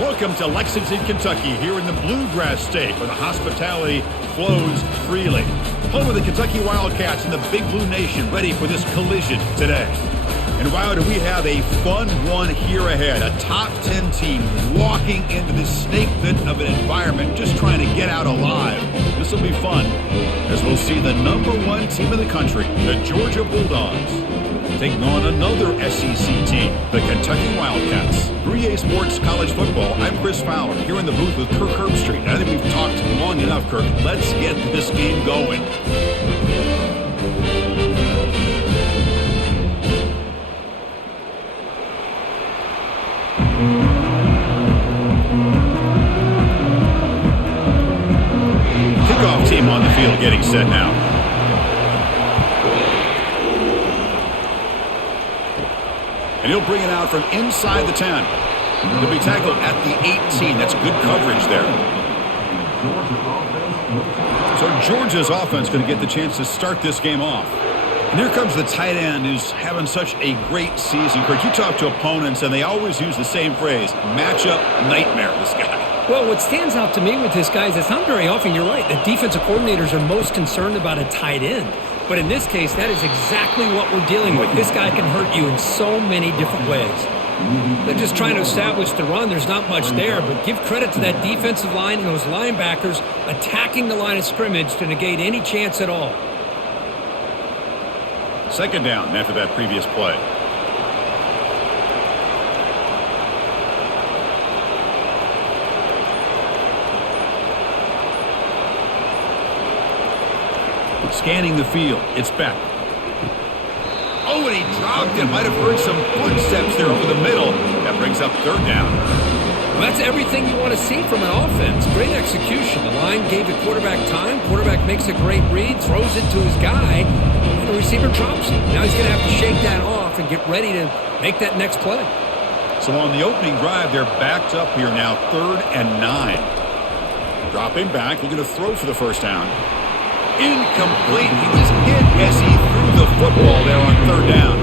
Welcome to Lexington, Kentucky, here in the Bluegrass State, where the hospitality flows freely. Home of the Kentucky Wildcats and the Big Blue Nation, ready for this collision today. And wow, do we have a fun one here ahead. A top 10 team walking into this snake pit of an environment, just trying to get out alive. This will be fun, as we'll see the #1 team in the country, the Georgia Bulldogs, taking on another SEC team, the Kentucky Wildcats. 3A Sports College Football, I'm Chris Fowler, here in the booth with Kirk Herbstreit. I think we've talked long enough, Kirk. Let's get this game going. Kickoff team on the field getting set now. And he'll bring it out from inside the 10. He'll be tackled at the 18. That's good coverage there. So Georgia's offense going to get the chance to start this game off. And here comes the tight end who's having such a great season. Kirk, you talk to opponents, and they always use the same phrase, matchup nightmare, this guy. Well, what stands out to me with this guy is it's not very often, you're right, that defensive coordinators are most concerned about a tight end. But in this case, that is exactly what we're dealing with. This guy can hurt you in so many different ways. They're just trying to establish the run. There's not much there, but give credit to that defensive line and those linebackers attacking the line of scrimmage to negate any chance at all. Second down after that previous play. Scanning the field. It's Beck. Oh, and he dropped it. Might have heard some footsteps there over the middle. That brings up third down. Well, that's everything you want to see from an offense. Great execution. The line gave the quarterback time. Quarterback makes a great read, throws it to his guy, and the receiver drops it. Now he's going to have to shake that off and get ready to make that next play. So on the opening drive, they're backed up here now, 3rd and 9. Dropping back, looking to throw for the first down. Incomplete. He was hit as he threw the football there on 3rd down.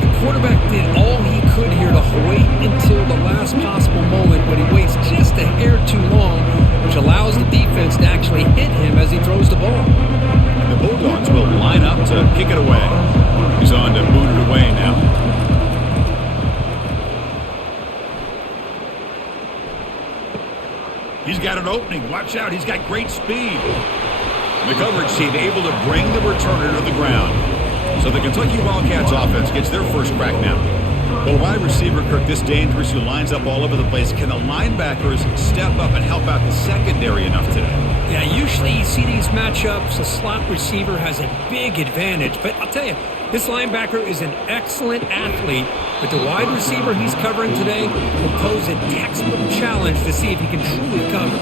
The quarterback did all he could here to wait until the last possible moment, but he waits just a hair too long, which allows the defense to actually hit him as he throws the ball. And the Bulldogs will line up to kick it away. He's on to boot it away now. He's got an opening. Watch out. He's got great speed. The coverage team able to bring the returner to the ground. So the Kentucky Wildcats offense gets their first crack now. Well, wide receiver, Kirk, this dangerous, who lines up all over the place. Can the linebackers step up and help out the secondary enough today? Yeah, usually you see these matchups, a slot receiver has a big advantage. But I'll tell you, this linebacker is an excellent athlete, but the wide receiver he's covering today will pose a textbook challenge to see if he can truly cover.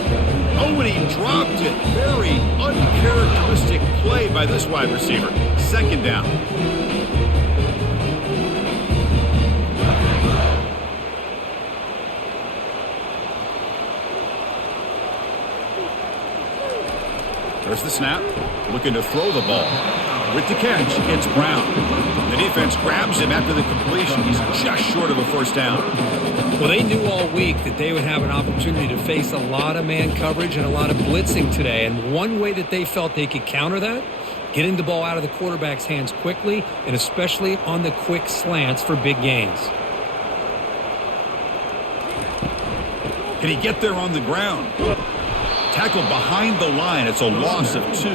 Oh, and he dropped it. Very uncharacteristic play by this wide receiver. Second down. There's the snap. Looking to throw the ball. With the catch, it's Brown. The defense grabs him after the completion. He's just short of a first down. Well, they knew all week that they would have an opportunity to face a lot of man coverage and a lot of blitzing today. And one way that they felt they could counter that, getting the ball out of the quarterback's hands quickly, and especially on the quick slants for big gains. Can he get there on the ground? Tackled behind the line. It's a loss of 2.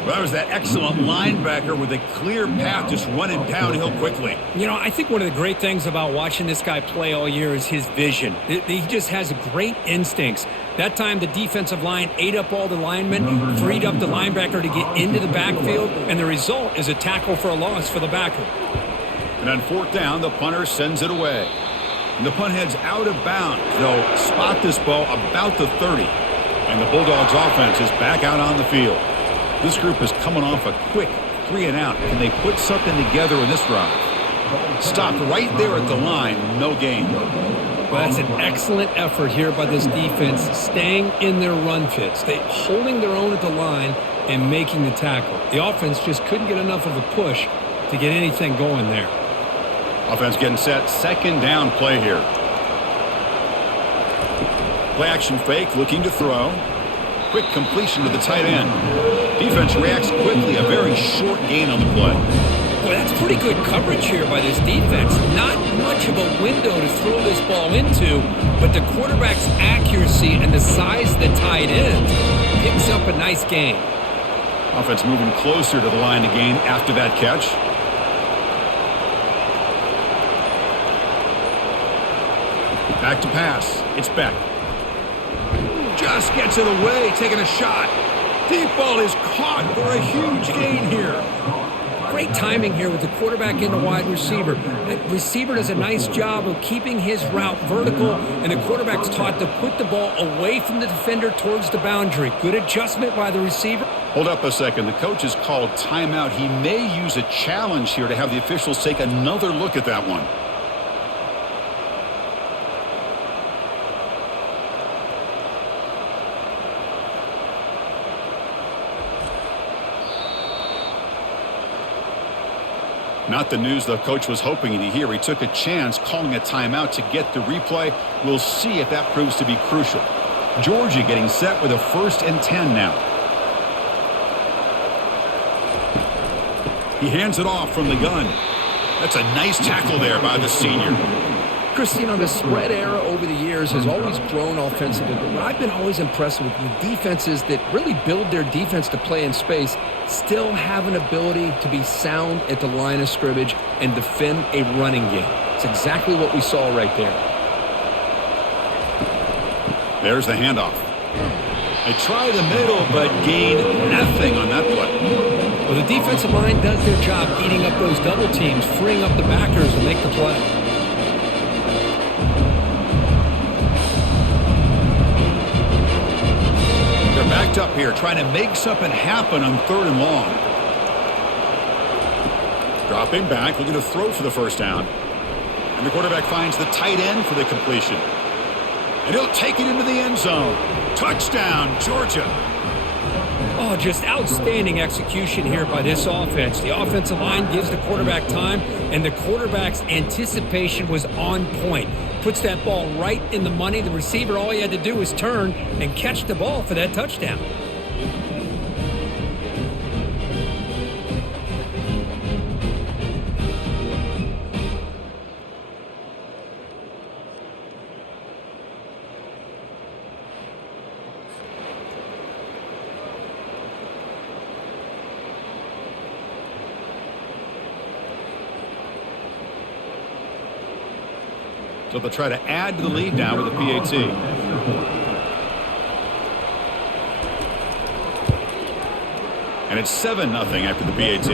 Well, that was that excellent linebacker with a clear path just running downhill quickly. You know, I think one of the great things about watching this guy play all year is his vision. He just has great instincts. That time, the defensive line ate up all the linemen, freed up the linebacker to get into the backfield, and the result is a tackle for a loss for the backer. And on 4th down, the punter sends it away. And the punt heads out of bounds. They'll spot this ball about the 30. And the Bulldogs offense is back out on the field. This group is coming off a quick 3 and out. Can they put something together in this drive? Stopped right there at the line. No gain. Well, that's an excellent effort here by this defense, staying in their run fits. They holding their own at the line and making the tackle. The offense just couldn't get enough of a push to get anything going there. Offense getting set. Second down play here. Play action fake, looking to throw. Quick completion to the tight end. Defense reacts quickly, a very short gain on the play. Boy, that's pretty good coverage here by this defense. Not much of a window to throw this ball into, but the quarterback's accuracy and the size of the tight end picks up a nice gain. Offense moving closer to the line to gain after that catch. Back to pass. It's Beck. Just gets it away, taking a shot. Deep ball is caught for a huge gain here. Great timing here with the quarterback and the wide receiver. The receiver does a nice job of keeping his route vertical, and the quarterback's taught to put the ball away from the defender towards the boundary. Good adjustment by the receiver. Hold up a second. The coach has called timeout. He may use a challenge here to have the officials take another look at that one. Not the news the coach was hoping to hear. He took a chance calling a timeout to get the replay. We'll see if that proves to be crucial. Georgia getting set with a 1st and 10 now. He hands it off from the gun. That's a nice tackle there by the senior. Christine, the spread era over the years has always grown offensively, but what I've been always impressed with defenses that really build their defense to play in space still have an ability to be sound at the line of scrimmage and defend a running game. It's exactly what we saw right there. There's the handoff. They try the middle, but gain nothing on that play. Well, the defensive line does their job eating up those double teams, freeing up the backers to make the play. Backed up here, trying to make something happen on 3rd and long. Dropping back, looking to throw for the 1st down. And the quarterback finds the tight end for the completion. And he'll take it into the end zone. Touchdown, Georgia. Oh, just outstanding execution here by this offense. The offensive line gives the quarterback time, and the quarterback's anticipation was on point. Puts that ball right in the money. The receiver, all he had to do was turn and catch the ball for that touchdown. So they'll try to add to the lead now with the PAT. And it's 7-0 after the PAT.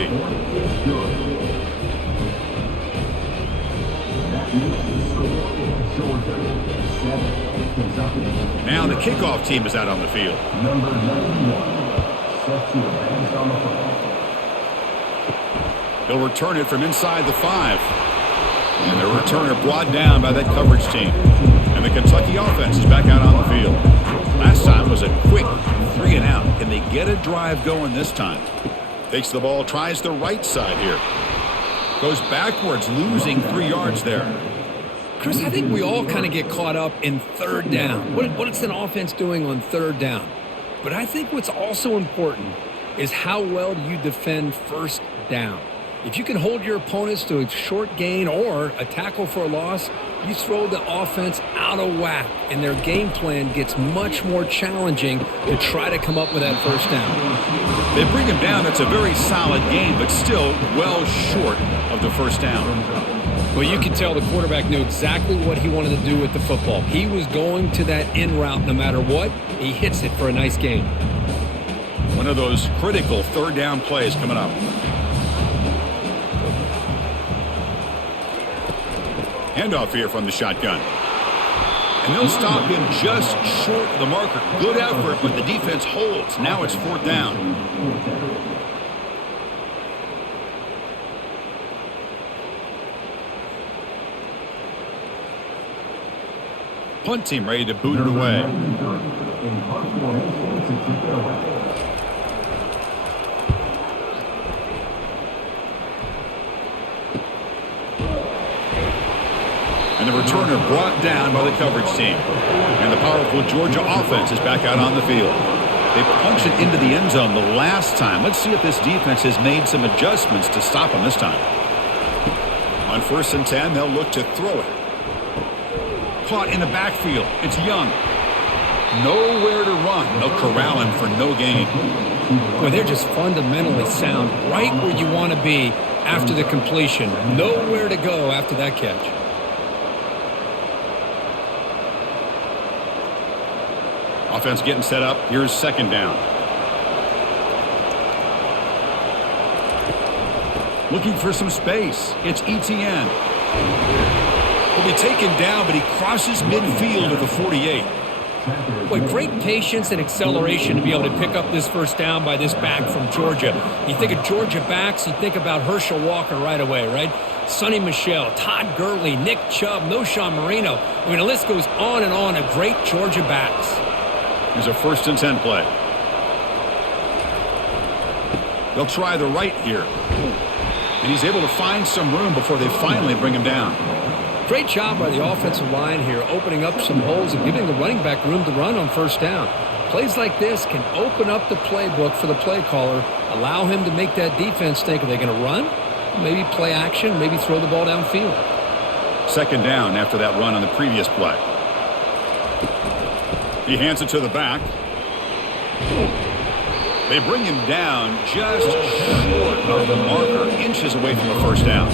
Now the kickoff team is out on the field. Number 91, set to advance on the football. He'll return it from inside the 5. And the returner brought down by that coverage team. And the Kentucky offense is back out on the field. Last time was a quick 3 and out. Can they get a drive going this time? Takes the ball, tries the right side here. Goes backwards, losing 3 yards there. Chris, I think we all kind of get caught up in 3rd down. What is an offense doing on 3rd down? But I think what's also important is how well do you defend 1st down. If you can hold your opponents to a short gain or a tackle for a loss, you throw the offense out of whack, and their game plan gets much more challenging to try to come up with that 1st down. They bring him down. That's a very solid game, but still well short of the 1st down. Well, you can tell the quarterback knew exactly what he wanted to do with the football. He was going to that in route no matter what. He hits it for a nice gain. One of those critical 3rd down plays coming up. Handoff here from the shotgun. And they'll stop him just short of the marker. Good effort, but the defense holds. Now it's 4th down. Punt team ready to boot it away. And the returner brought down by the coverage team. And the powerful Georgia offense is back out on the field. They punched it into the end zone the last time. Let's see if this defense has made some adjustments to stop them this time. On 1st and 10, they'll look to throw it. Caught in the backfield. It's Young. Nowhere to run. They'll corral him for no gain. Well, they're just fundamentally sound, right where you want to be after the completion. Nowhere to go after that catch. Offense getting set up. Here's 2nd down. Looking for some space. It's Etienne. He'll be taken down, but he crosses midfield at the 48. Boy, great patience and acceleration to be able to pick up this 1st down by this back from Georgia. You think of Georgia backs, you think about Herschel Walker right away, right? Sonny Michel, Todd Gurley, Nick Chubb, Noshawn Marino. I mean, the list goes on and on of great Georgia backs. Here's a 1st and 10 play. They'll try the right here. And he's able to find some room before they finally bring him down. Great job by the offensive line here, opening up some holes and giving the running back room to run on 1st down. Plays like this can open up the playbook for the play caller, allow him to make that defense think, are they going to run? Maybe play action, maybe throw the ball downfield. 2nd down after that run on the previous play. He hands it to the back. They bring him down just short of the marker, inches away from a 1st down.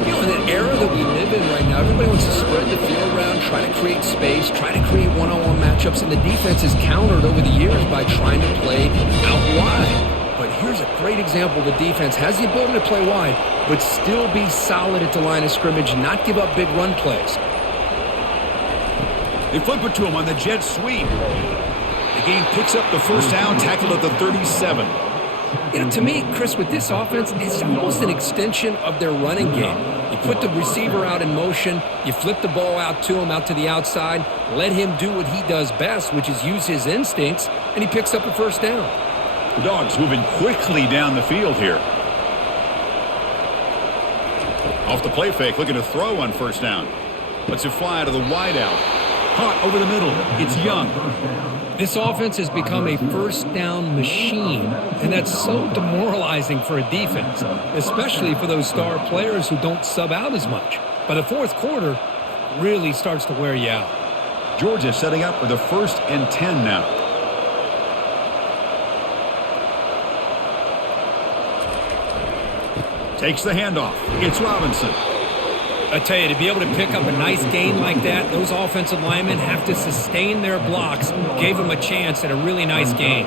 You know, in the era that we live in right now, everybody wants to spread the field around, try to create space, try to create one-on-one matchups, and the defense is countered over the years by trying to play out wide. But here's a great example. The defense has the ability to play wide, but still be solid at the line of scrimmage, not give up big run plays. They flip it to him on the jet sweep. The game picks up the 1st down, tackled at the 37. You know, to me, Chris, with this offense, it's almost an extension of their running game. You put the receiver out in motion, you flip the ball out to him, out to the outside, let him do what he does best, which is use his instincts, and he picks up a 1st down. The Dogs moving quickly down the field here. Off the play fake, looking to throw on 1st down. Lets it fly to the wideout. Caught over the middle. It's Young. This offense has become a 1st down machine, and that's so demoralizing for a defense, especially for those star players who don't sub out as much. By the 4th quarter, it really starts to wear you out. Georgia setting up for the 1st and 10 now. Takes the handoff. It's Robinson. I tell you, to be able to pick up a nice gain like that, those offensive linemen have to sustain their blocks. Gave them a chance at a really nice gain.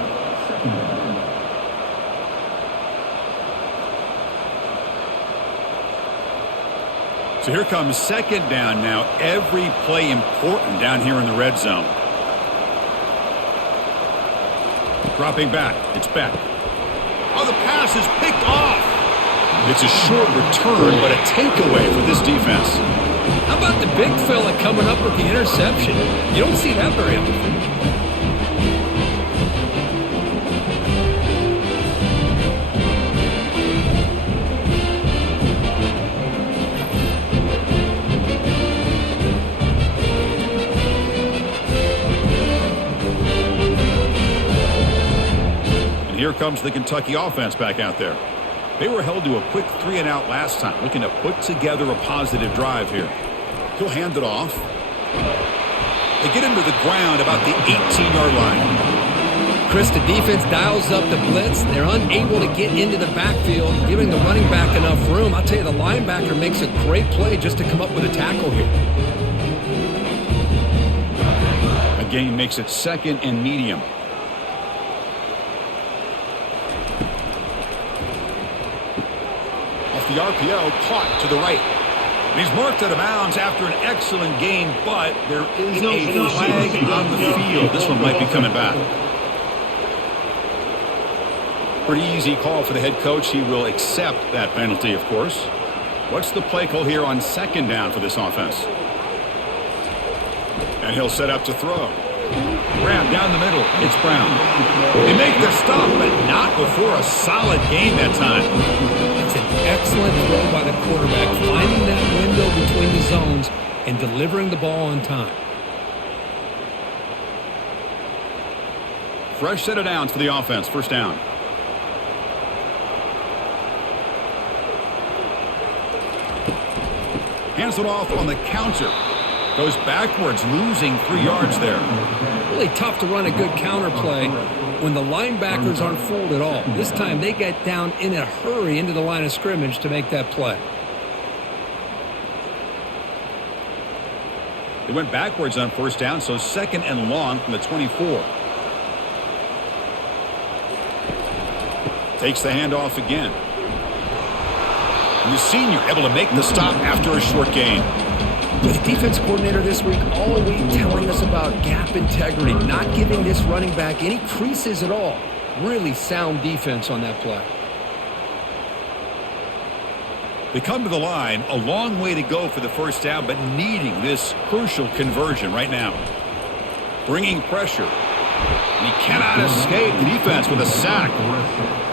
So here comes 2nd down now. Every play important down here in the red zone. Dropping back. It's Beck. Oh, the pass is picked off. It's a short return, but a takeaway for this defense. How about the big fella coming up with the interception? You don't see that very often. And here comes the Kentucky offense back out there. They were held to a quick 3-and-out last time, looking to put together a positive drive here. He'll hand it off. They get him to the ground about the 18-yard line. Chris, the defense dials up the blitz. They're unable to get into the backfield, giving the running back enough room. I'll tell you, the linebacker makes a great play just to come up with a tackle here. A gain makes it 2nd and medium. The RPO caught to the right. And he's marked out of bounds after an excellent gain, but there is a flag on the field. This one might be coming back. Pretty easy call for the head coach. He will accept that penalty, of course. What's the play call here on 2nd down for this offense? And he'll set up to throw. Grab down the middle. It's Brown. They make the stop, but not before a solid gain that time. It's an excellent throw by the quarterback, finding that window between the zones and delivering the ball on time. Fresh set of downs for the offense. First down. Hands it off on the counter. Goes backwards, losing 3 yards there. Really tough to run a good counter play when the linebackers aren't fooled at all. This time they get down in a hurry into the line of scrimmage to make that play. They went backwards on first down, so 2nd and long from the 24. Takes the handoff again. And the senior able to make the stop after a short gain. With the defense coordinator this week all week telling us about gap integrity, not giving this running back any creases at all. Really sound defense on that play. They come to the line, a long way to go for the first down, but needing this crucial conversion right now. Bringing pressure. And he cannot escape the defense with a sack.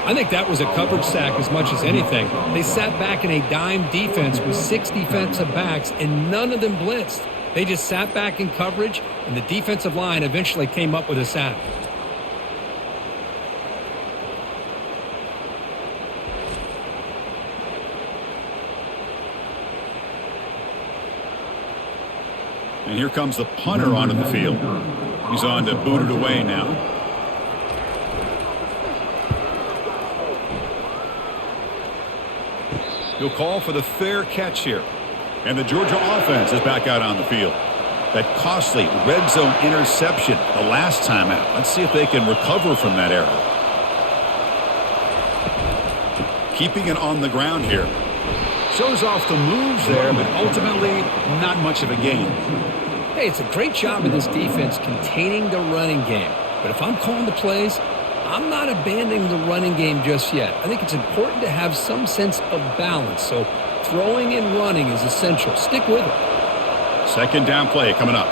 I think that was a coverage sack as much as anything. They sat back in a dime defense with 6 defensive backs, and none of them blitzed. They just sat back in coverage, and the defensive line eventually came up with a sack. And here comes the punter onto the field. He's on to boot it away now. He'll call for the fair catch here. And the Georgia offense is back out on the field. That costly red zone interception the last time out. Let's see if they can recover from that error. Keeping it on the ground here. Shows off the moves there, but ultimately not much of a gain. Hey, it's a great job of this defense containing the running game. But if I'm calling the plays, I'm not abandoning the running game just yet. I think it's important to have some sense of balance. So throwing and running is essential. Stick with it. 2nd down play coming up.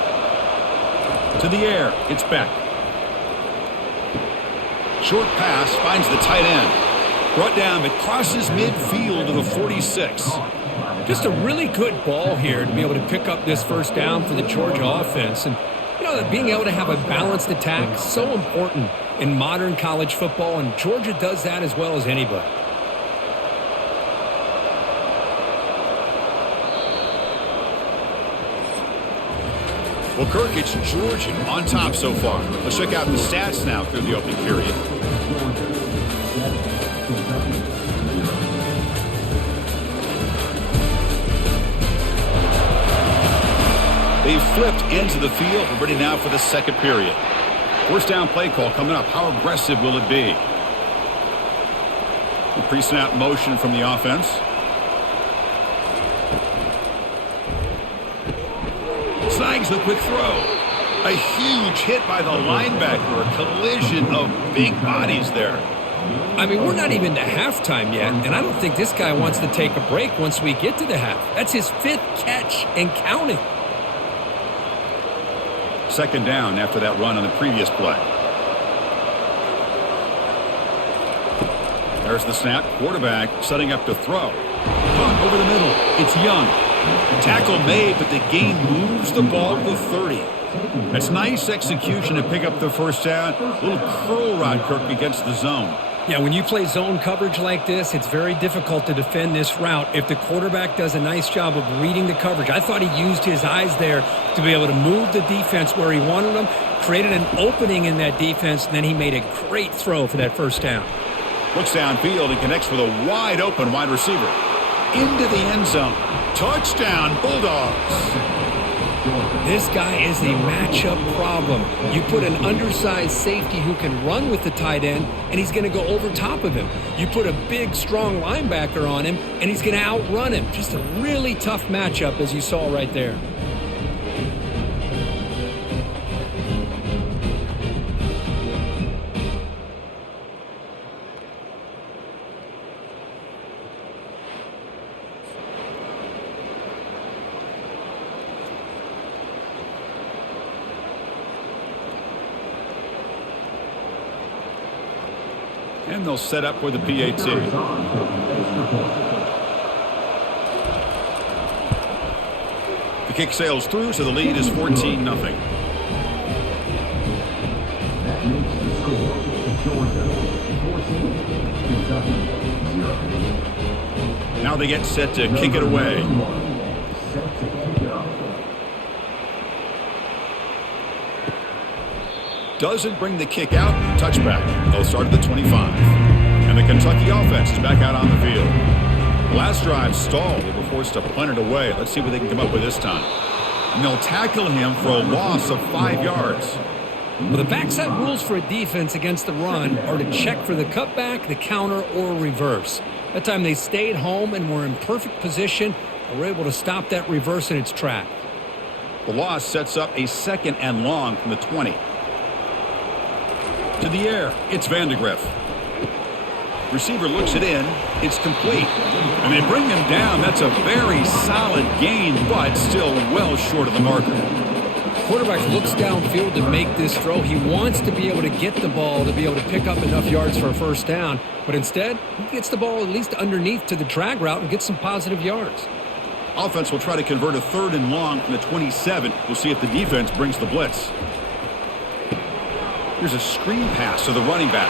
To the air. It's back. Short pass finds the tight end. Brought down, but crosses midfield to the 46. Just a really good ball here to be able to pick up this first down for the Georgia offense. And, you know, being able to have a balanced attack is so important in modern college football, and Georgia does that as well as anybody. Well, Kirk, it's Georgia on top so far. Let's check out the stats now through the opening period. They've flipped into the field. We're ready now for the 2nd period. First down play call coming up. How aggressive will it be? The pre-snap motion from the offense. Snags the quick throw. A huge hit by the linebacker. A collision of big bodies there. I mean, we're not even to halftime yet, and I don't think this guy wants to take a break once we get to the half. That's his 5th catch and counting. 2nd down after that run on the previous play. There's the snap. Quarterback setting up to throw. Caught over the middle. It's Young. Tackle made, but the gain moves the ball to the 30. That's nice execution to pick up the first down. A little curl rod, Kirk, against the zone. Yeah, when you play zone coverage like this, it's very difficult to defend this route if the quarterback does a nice job of reading the coverage. I thought he used his eyes there to be able to move the defense where he wanted them, created an opening in that defense, and then he made a great throw for that first down. Looks downfield and connects with a wide open wide receiver. Into the end zone. Touchdown, Bulldogs. This guy is a matchup problem. You put an undersized safety who can run with the tight end, and he's going to go over top of him. You put a big, strong linebacker on him, and he's going to outrun him. Just a really tough matchup, as you saw right there. And they'll set up for the PAT. kick sails through, so the lead is 14-0. That makes the score. Georgia 14, Kentucky 0. Now they get set to kick it away. Set to kick it off. Doesn't bring the kick out. Touchback. They'll start at the 25. And the Kentucky offense is back out on the field. Last drive stalled. They were forced to punt it away. Let's see what they can come up with this time. And they'll tackle him for a loss of 5 yards. Well, the backside rules for a defense against the run are to check for the cutback, the counter, or reverse. That time they stayed home and were in perfect position and were able to stop that reverse in its track. The loss sets up a 2nd and long from the 20. To the air, it's Vandegrift. Receiver looks it in. It's complete. And they bring him down. That's a very solid gain, but still well short of the marker. Quarterback looks downfield to make this throw. He wants to be able to get the ball to be able to pick up enough yards for a first down. But instead, he gets the ball at least underneath to the drag route and gets some positive yards. Offense will try to convert a 3rd and long from the 27. We'll see if the defense brings the blitz. Here's a screen pass to the running back.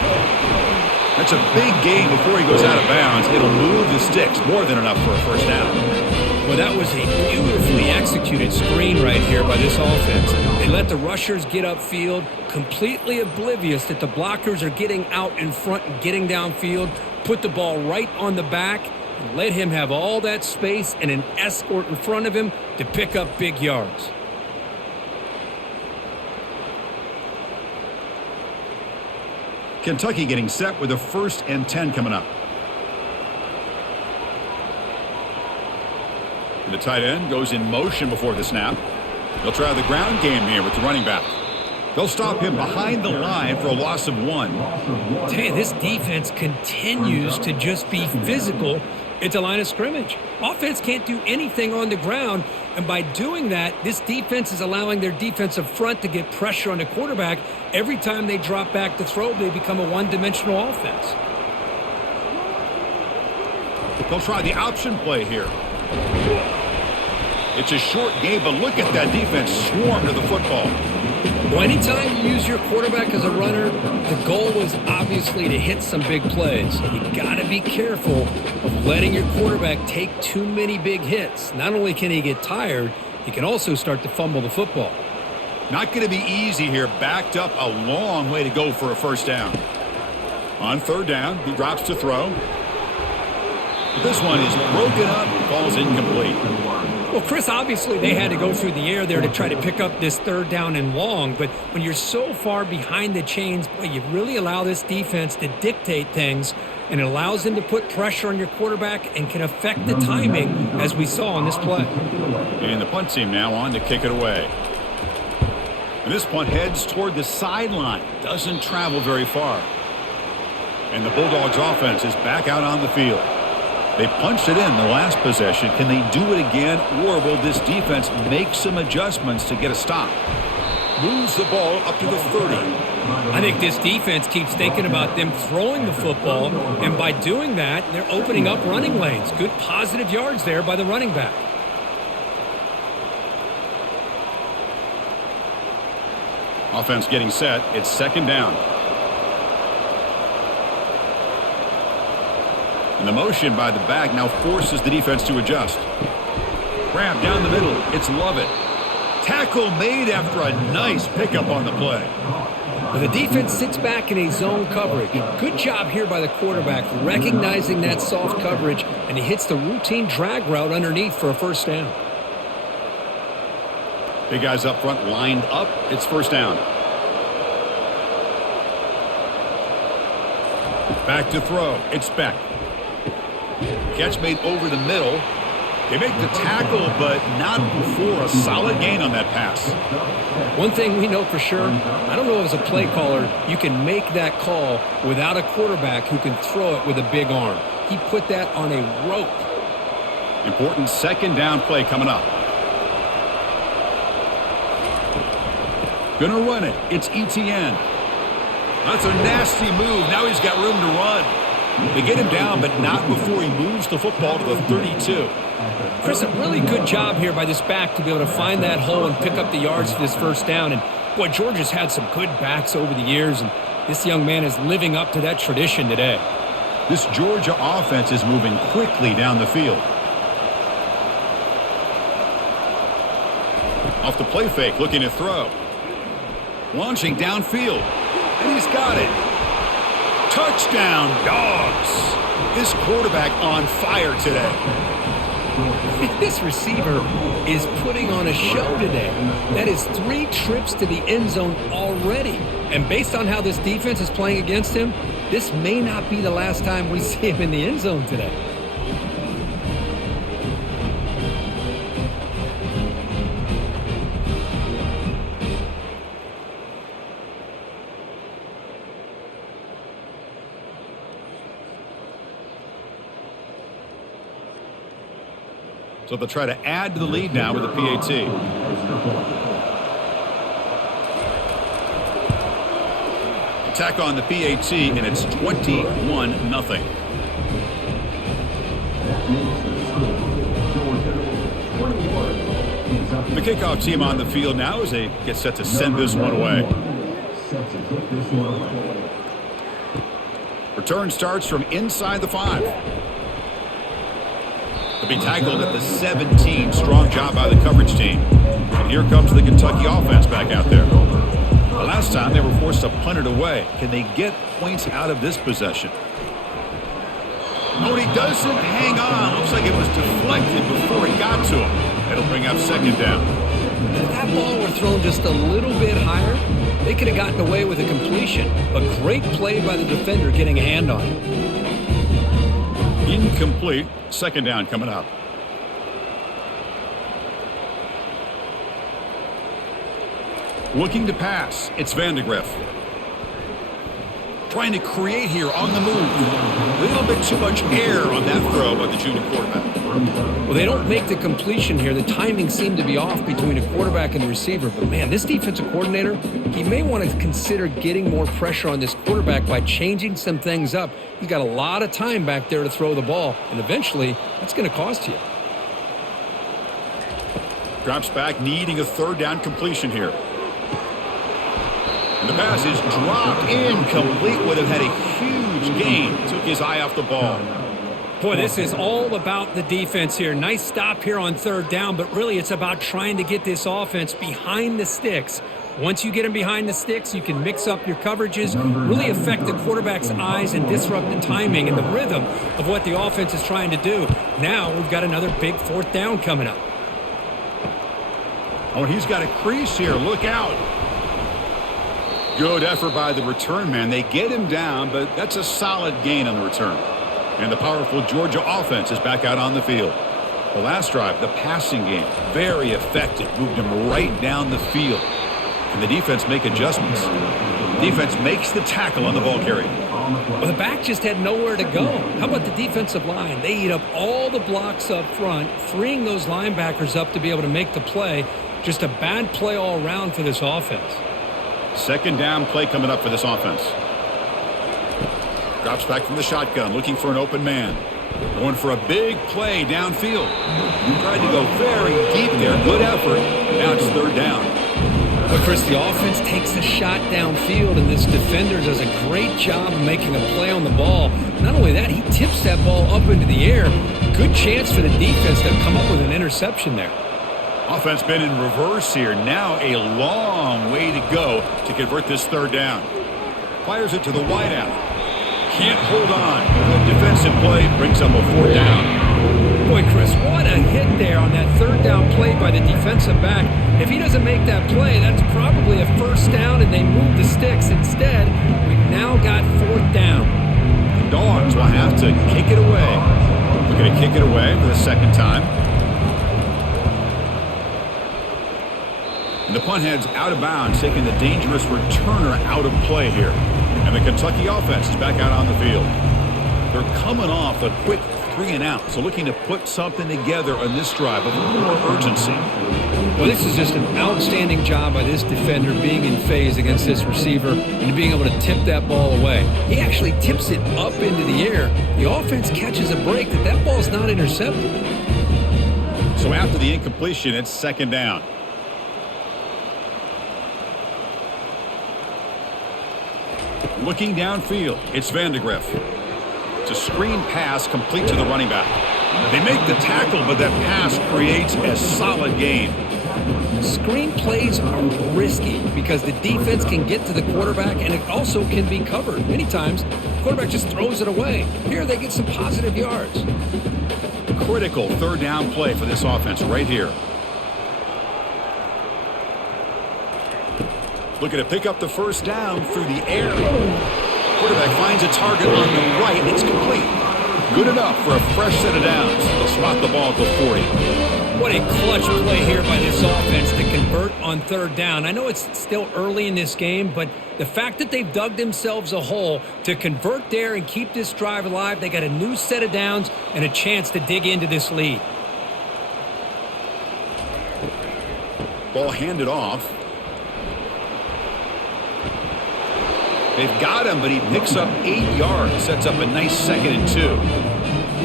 That's a big gain before he goes out of bounds. It'll move the sticks, more than enough for a first down. Well, that was a beautifully executed screen right here by this offense. They let the rushers get upfield, completely oblivious that the blockers are getting out in front and getting downfield, put the ball right on the back, and let him have all that space and an escort in front of him to pick up big yards. Kentucky getting set with a 1st and 10 coming up. And the tight end goes in motion before the snap. They'll try the ground game here with the running back. They'll stop him behind the line for a loss of 1. Tell you, this defense continues to just be physical at the line of scrimmage. Offense can't do anything on the ground, and by doing that, this defense is allowing their defensive front to get pressure on the quarterback. Every time they drop back to throw, they become a one-dimensional offense. They'll try the option play here. It's a short game, but look at that defense swarm to the football. Well, anytime you use your quarterback as a runner, the goal was obviously to hit some big plays. You got to be careful of letting your quarterback take too many big hits. Not only can he get tired, he can also start to fumble the football. Not going to be easy here. Backed up a long way to go for a first down. On 3rd down, he drops to throw. But this one is broken up, falls incomplete. Well, Chris, obviously they had to go through the air there to try to pick up this 3rd down and long, but when you're so far behind the chains, boy, you really allow this defense to dictate things, and it allows them to put pressure on your quarterback and can affect the timing, as we saw on this play. And the punt team now on to kick it away. And this punt heads toward the sideline. Doesn't travel very far. And the Bulldogs offense is back out on the field. They punched it in the last possession. Can they do it again, or will this defense make some adjustments to get a stop? Moves the ball up to the 30. I think this defense keeps thinking about them throwing the football, and by doing that, they're opening up running lanes. Good positive yards there by the running back. Offense getting set. It's 2nd down. And the motion by the back now forces the defense to adjust. Grab down the middle. It's Lovett. Tackle made after a nice pickup on the play. Well, the defense sits back in a zone coverage. Good job here by the quarterback recognizing that soft coverage, and he hits the routine drag route underneath for a first down. Big guys up front lined up. It's first down. Back to throw. It's Beck. Catch made over the middle. They make the tackle, but not before a solid gain on that pass. One thing we know for sure, I don't know as a play caller, you can make that call without a quarterback who can throw it with a big arm. He put that on a rope. Important 2nd down play coming up. Gonna run it. It's Etienne. That's a nasty move. Now he's got room to run. They get him down, but not before he moves the football to the 32. Chris, a really good job here by this back to be able to find that hole and pick up the yards for this first down. And, boy, Georgia's had some good backs over the years, and this young man is living up to that tradition today. This Georgia offense is moving quickly down the field. Off the play fake, looking to throw. Launching downfield, and he's got it. Touchdown, Dogs! This quarterback on fire today. This receiver is putting on a show today. That is 3 trips to the end zone already. And based on how this defense is playing against him, this may not be the last time we see him in the end zone today. So they'll try to add to the lead now with the PAT. Attack on the PAT, and it's 21-0. The kickoff team on the field now as they get set to send this one away. Return starts from inside the 5. They'll be tackled at the 17. Strong job by the coverage team. And here comes the Kentucky offense back out there. The last time they were forced to punt it away. Can they get points out of this possession? Oh, he doesn't hang on. Looks like it was deflected before it got to him. It'll bring up second down. If that ball were thrown just a little bit higher, they could have gotten away with a completion. A great play by the defender getting a hand on it. Incomplete. Second down coming up. Looking to pass. It's Vandegrift. Trying to create here on the move. A little bit too much air on that throw by the junior quarterback. Well, they don't make the completion here. The timing seemed to be off between a quarterback and the receiver. But, man, this defensive coordinator, he may want to consider getting more pressure on this quarterback by changing some things up. He's got a lot of time back there to throw the ball, and eventually that's going to cost you. Drops back, needing a third down completion here. And the pass is dropped incomplete. Would have had a huge gain. Took his eye off the ball. Boy, this is all about the defense here. Nice stop here on third down, but really it's about trying to get this offense behind the sticks. Once you get them behind the sticks, you can mix up your coverages, really affect the quarterback's eyes and disrupt the timing and the rhythm of what the offense is trying to do. Now we've got another big fourth down coming up. Oh, and he's got a crease here. Look out. Good effort by the return man. They get him down, but that's a solid gain on the return. And the powerful Georgia offense is back out on the field. The last drive, the passing game, very effective. Moved him right down the field. Can the defense make adjustments? Defense makes the tackle on the ball carrier. Well, the back just had nowhere to go. How about the defensive line? They eat up all the blocks up front, freeing those linebackers up to be able to make the play. Just a bad play all around for this offense. Second down play coming up for this offense. Drops back from the shotgun, looking for an open man. Going for a big play downfield. Tried to go very deep there. Good effort. Now it's third down. But Chris, the offense takes a shot downfield, and this defender does a great job of making a play on the ball. Not only that, he tips that ball up into the air. Good chance for the defense to come up with an interception there. Offense been in reverse here. Now a long way to go to convert this third down. Fires it to the wideout. Can't hold on. Good defensive play brings up a fourth down. Boy, Chris, what a hit there on that third down play by the defensive back. If he doesn't make that play, that's probably a first down, and they move the sticks. Instead, we've now got fourth down. The Dogs will have to kick it away. They're going to kick it away for the second time. And the punt heads out of bounds, taking the dangerous returner out of play here. And the Kentucky offense is back out on the field. They're coming off a quick 3-and-out, so looking to put something together on this drive with a little more urgency. Well, this is just an outstanding job by this defender being in phase against this receiver and being able to tip that ball away. He actually tips it up into the air. The offense catches a break that ball's not intercepted. So after the incompletion, it's second down. Looking downfield, it's Vandegrift. It's a screen pass complete to the running back. They make the tackle, but that pass creates a solid gain. Screen plays are risky because the defense can get to the quarterback and it also can be covered. Many times, the quarterback just throws it away. Here they get some positive yards. Critical third down play for this offense right here. Looking to pick up the first down through the air. Quarterback finds a target on the right. It's complete. Good enough for a fresh set of downs. They'll spot the ball at the 40. What a clutch play here by this offense to convert on third down. I know it's still early in this game, but the fact that they've dug themselves a hole to convert there and keep this drive alive, they got a new set of downs and a chance to dig into this lead. Ball handed off. They've got him, but he picks up 8 yards. Sets up a nice 2nd and 2.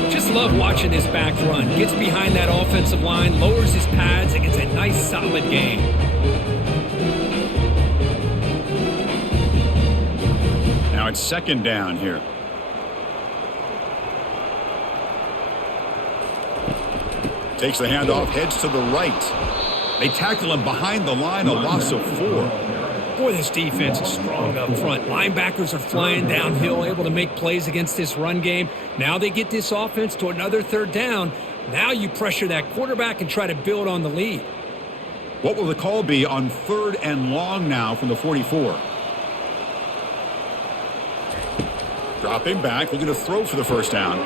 Just love watching this back run. Gets behind that offensive line, lowers his pads, and gets a nice solid gain. Now it's second down here. Takes the handoff, heads to the right. They tackle him behind the line, a loss of 4. Boy, this defense is strong up front. Linebackers are flying downhill, able to make plays against this run game. Now they get this offense to another third down. Now you pressure that quarterback and try to build on the lead. What will the call be on third and long now from the 44? Dropping back, looking to throw for the first down.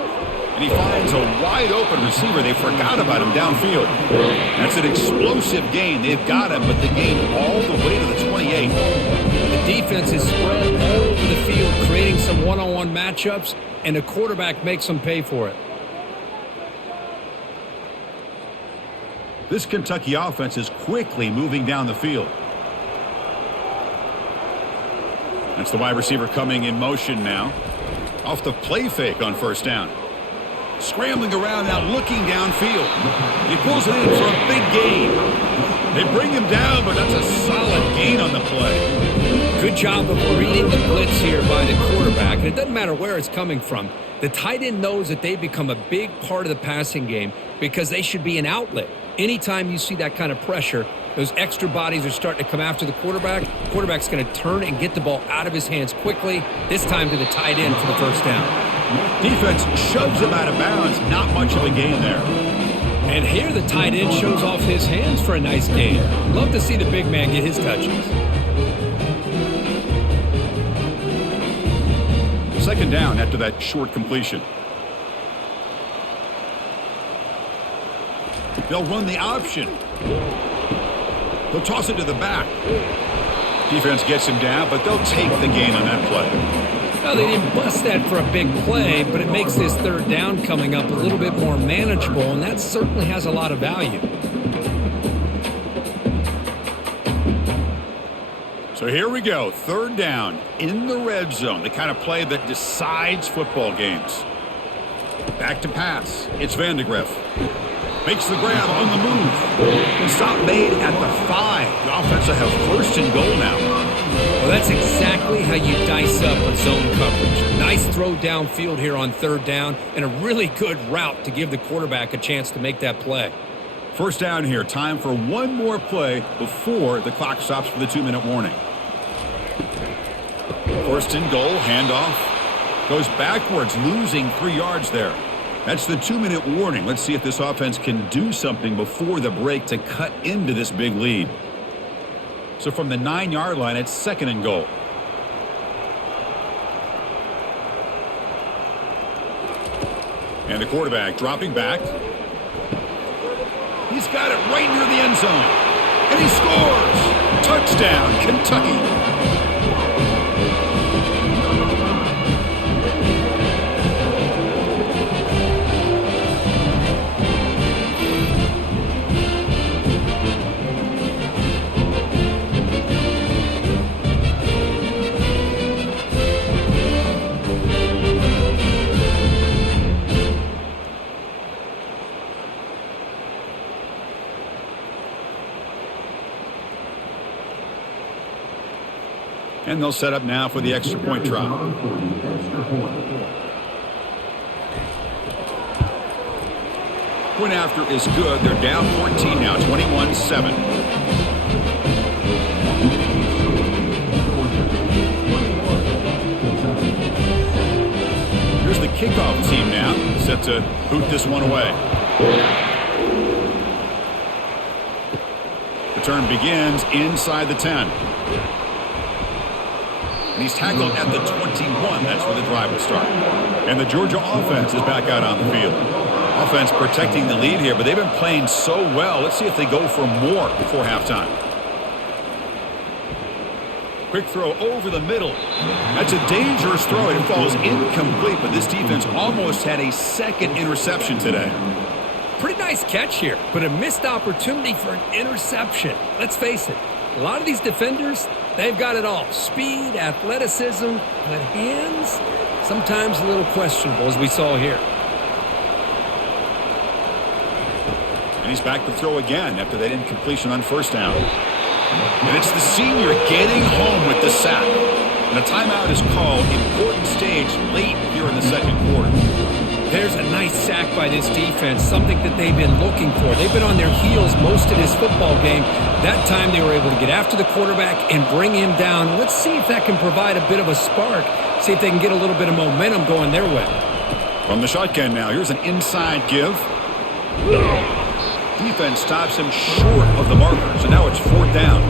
And he finds a wide open receiver. They forgot about him downfield. That's an explosive gain. They've got him, but the gain all the way to the 28. The defense is spread all over the field, creating some one-on-one matchups, and the quarterback makes them pay for it. This Kentucky offense is quickly moving down the field. That's the wide receiver coming in motion now. Off the play fake on first down. Scrambling around now, looking downfield. He pulls it in for a big gain. They bring him down, but that's a solid gain on the play. Good job of reading the blitz here by the quarterback. And it doesn't matter where it's coming from. The tight end knows that they become a big part of the passing game because they should be an outlet. Anytime you see that kind of pressure, those extra bodies are starting to come after the quarterback. Quarterback's going to turn and get the ball out of his hands quickly, this time to the tight end for the first down. Defense shoves him out of bounds. Not much of a gain there. And here the tight end shows off his hands for a nice gain. Love to see the big man get his touches. Second down after that short completion. They'll run the option. They'll toss it to the back. Defense gets him down, but they'll take the gain on that play. Well, they didn't bust that for a big play, but it makes this third down coming up a little bit more manageable, and that certainly has a lot of value. So here we go, third down in the red zone, the kind of play that decides football games. Back to pass. It's Vandegrift. Makes the grab on the move. And stop made at the 5. The offense will have first and goal now. Well, that's exactly how you dice up a zone coverage. Nice throw downfield here on third down, and a really good route to give the quarterback a chance to make that play. First down here. Time for one more play before the clock stops for the 2-minute warning. First and goal, handoff. Goes backwards, losing 3 yards there. That's the 2-minute warning. Let's see if this offense can do something before the break to cut into this big lead. So from the 9-yard line, it's second and goal. And the quarterback dropping back. He's got it right near the end zone. And he scores! Touchdown, Kentucky! And they'll set up now for the extra point try. Point after is good. They're down 14 now, 21-7. Here's the kickoff team now, set to boot this one away. The turn begins inside the 10. And he's tackled at the 21. That's where the drive will start. And the Georgia offense is back out on the field. Offense protecting the lead here, but they've been playing so well. Let's see if they go for more before halftime. Quick throw over the middle. That's a dangerous throw. It falls incomplete, but this defense almost had a second interception today. Pretty nice catch here, but a missed opportunity for an interception. Let's face it, a lot of these defenders, they've got it all. Speed, athleticism, but hands, sometimes a little questionable, as we saw here. And he's back to throw again after that incompletion on first down. And it's the senior getting home with the sack. And a timeout is called. Important stage late here in the second quarter. There's a nice sack by this defense, something that they've been looking for. They've been on their heels most of this football game. That time they were able to get after the quarterback and bring him down. Let's see if that can provide a bit of a spark. See if they can get a little bit of momentum going their way. From the shotgun now, here's an inside give. Defense stops him short of the marker, so now it's fourth down.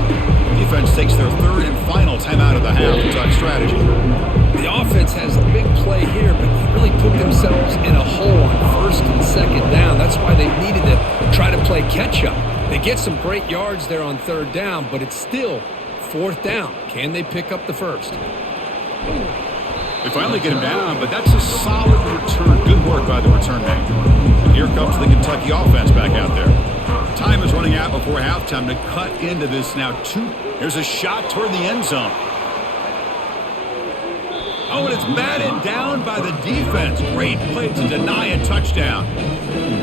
Defense takes their third and final timeout of the half to talk strategy. The offense has a big play here, but they really put themselves in a hole on first and second down. That's why they needed to try to play catch-up. They get some great yards there on third down, but it's still fourth down. Can they pick up the first? They finally get him down, but that's a solid return. Good work by the return man. And here comes the Kentucky offense back out there. Time is running out before halftime to cut into this now. Here's a shot toward the end zone. Oh, and it's batted down by the defense. Great play to deny a touchdown.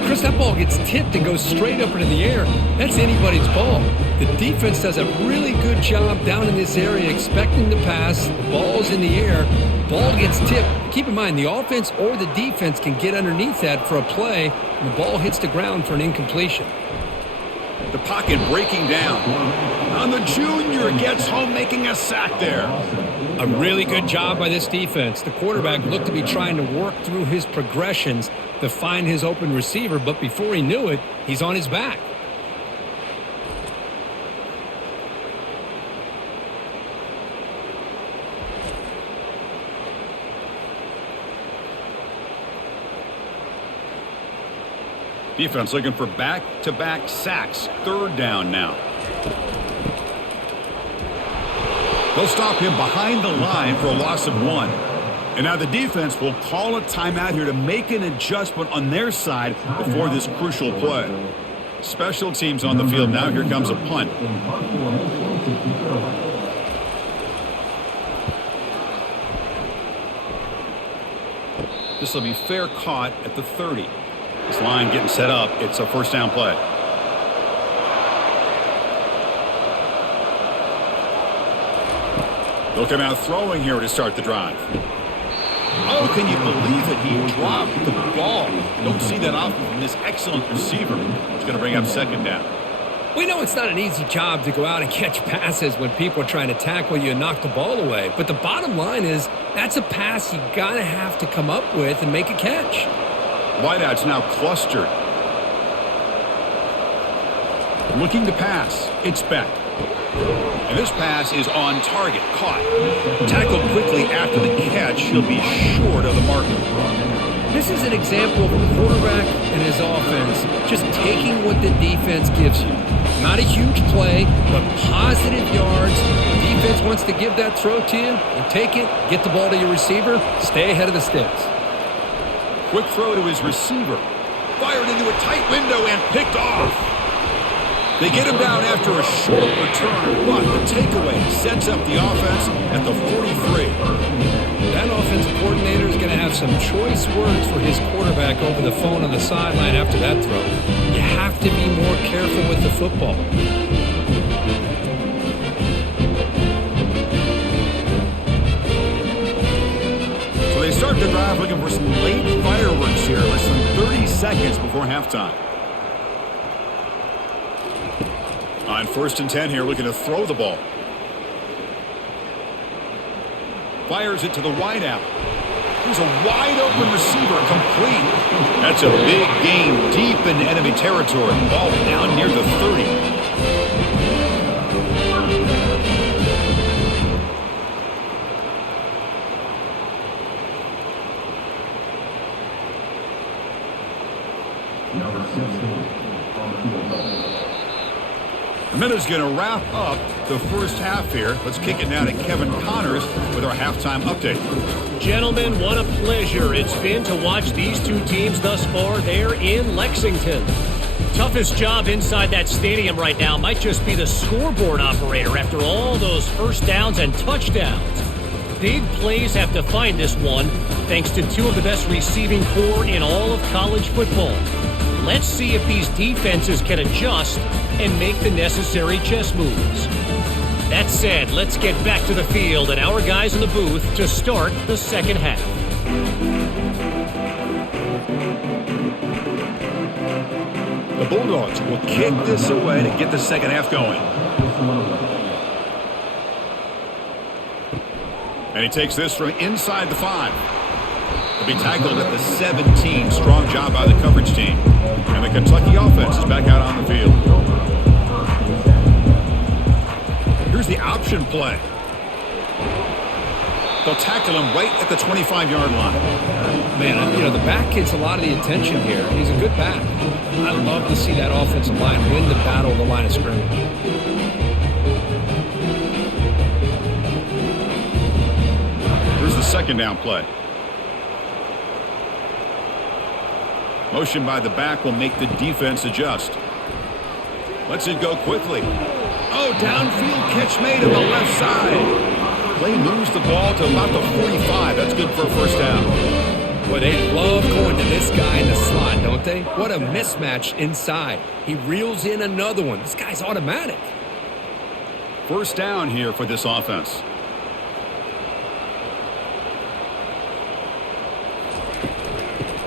Chris, that ball gets tipped and goes straight up into the air. That's anybody's ball. The defense does a really good job down in this area expecting the pass. The ball's in the air. Ball gets tipped. Keep in mind, the offense or the defense can get underneath that for a play, and the ball hits the ground for an incompletion. The pocket breaking down. And the junior gets home making a sack there. A really good job by this defense. The quarterback looked to be trying to work through his progressions to find his open receiver, but before he knew it, he's on his back. Defense looking for back-to-back sacks. Third down now. They'll stop him behind the line for a loss of one. And now the defense will call a timeout here to make an adjustment on their side before this crucial play. Special teams on the field now. Here comes a punt. This will be fair caught at the 30. This line getting set up. It's a first down play. They'll come out throwing here to start the drive. Oh, can you believe it? He dropped the ball. Don't see that often from this excellent receiver. It's going to bring up second down. We know it's not an easy job to go out and catch passes when people are trying to tackle you and knock the ball away. But the bottom line is that's a pass you got to have to come up with and make a catch. Wideout's now clustered. Looking to pass. It's Beck. And this pass is on target. Caught. Tackled quickly after the catch. He'll be short of the marker. This is an example of a quarterback and his offense just taking what the defense gives you. Not a huge play, but positive yards. The defense wants to give that throw to you. You take it, get the ball to your receiver, stay ahead of the sticks. Quick throw to his receiver. Fired into a tight window and picked off. They get him down after a short return, but the takeaway sets up the offense at the 43. That offensive coordinator is going to have some choice words for his quarterback over the phone on the sideline after that throw. You have to be more careful with the football. staff looking for some late fireworks here, less than 30 seconds before halftime. On 1st and 10 here, looking to throw the ball. Fires it to the wideout. Here's a wide-open receiver, complete. That's a big gain deep in enemy territory. Ball down near the 30. Number 16 on the field. The minute's going to wrap up the first half here. Let's kick it now to Kevin Connors with our halftime update. Gentlemen, what a pleasure it's been to watch these two teams thus far there in Lexington. Toughest job inside that stadium right now might just be the scoreboard operator after all those first downs and touchdowns. Big plays have defined this one, thanks to two of the best receiving corps in all of college football. Let's see if these defenses can adjust and make the necessary chess moves. That said, let's get back to the field and our guys in the booth to start the second half. The Bulldogs will kick this away to get the second half going. And he takes this from inside the 5. He'll be tackled at the 17. Strong job by the coverage team. And the Kentucky offense is back out on the field. Here's the option play. They'll tackle him right at the 25-yard line. Man, you know, the back gets a lot of the attention here. He's a good back. I love to see that offensive line win the battle of the line of scrimmage. Here's the second down play. Motion by the back will make the defense adjust. Lets it go quickly. Oh, downfield catch made on the left side. Play moves the ball to about the 45. That's good for a first down. Boy, they love going to this guy in the slot, don't they? What a mismatch inside. He reels in another one. This guy's automatic. First down here for this offense.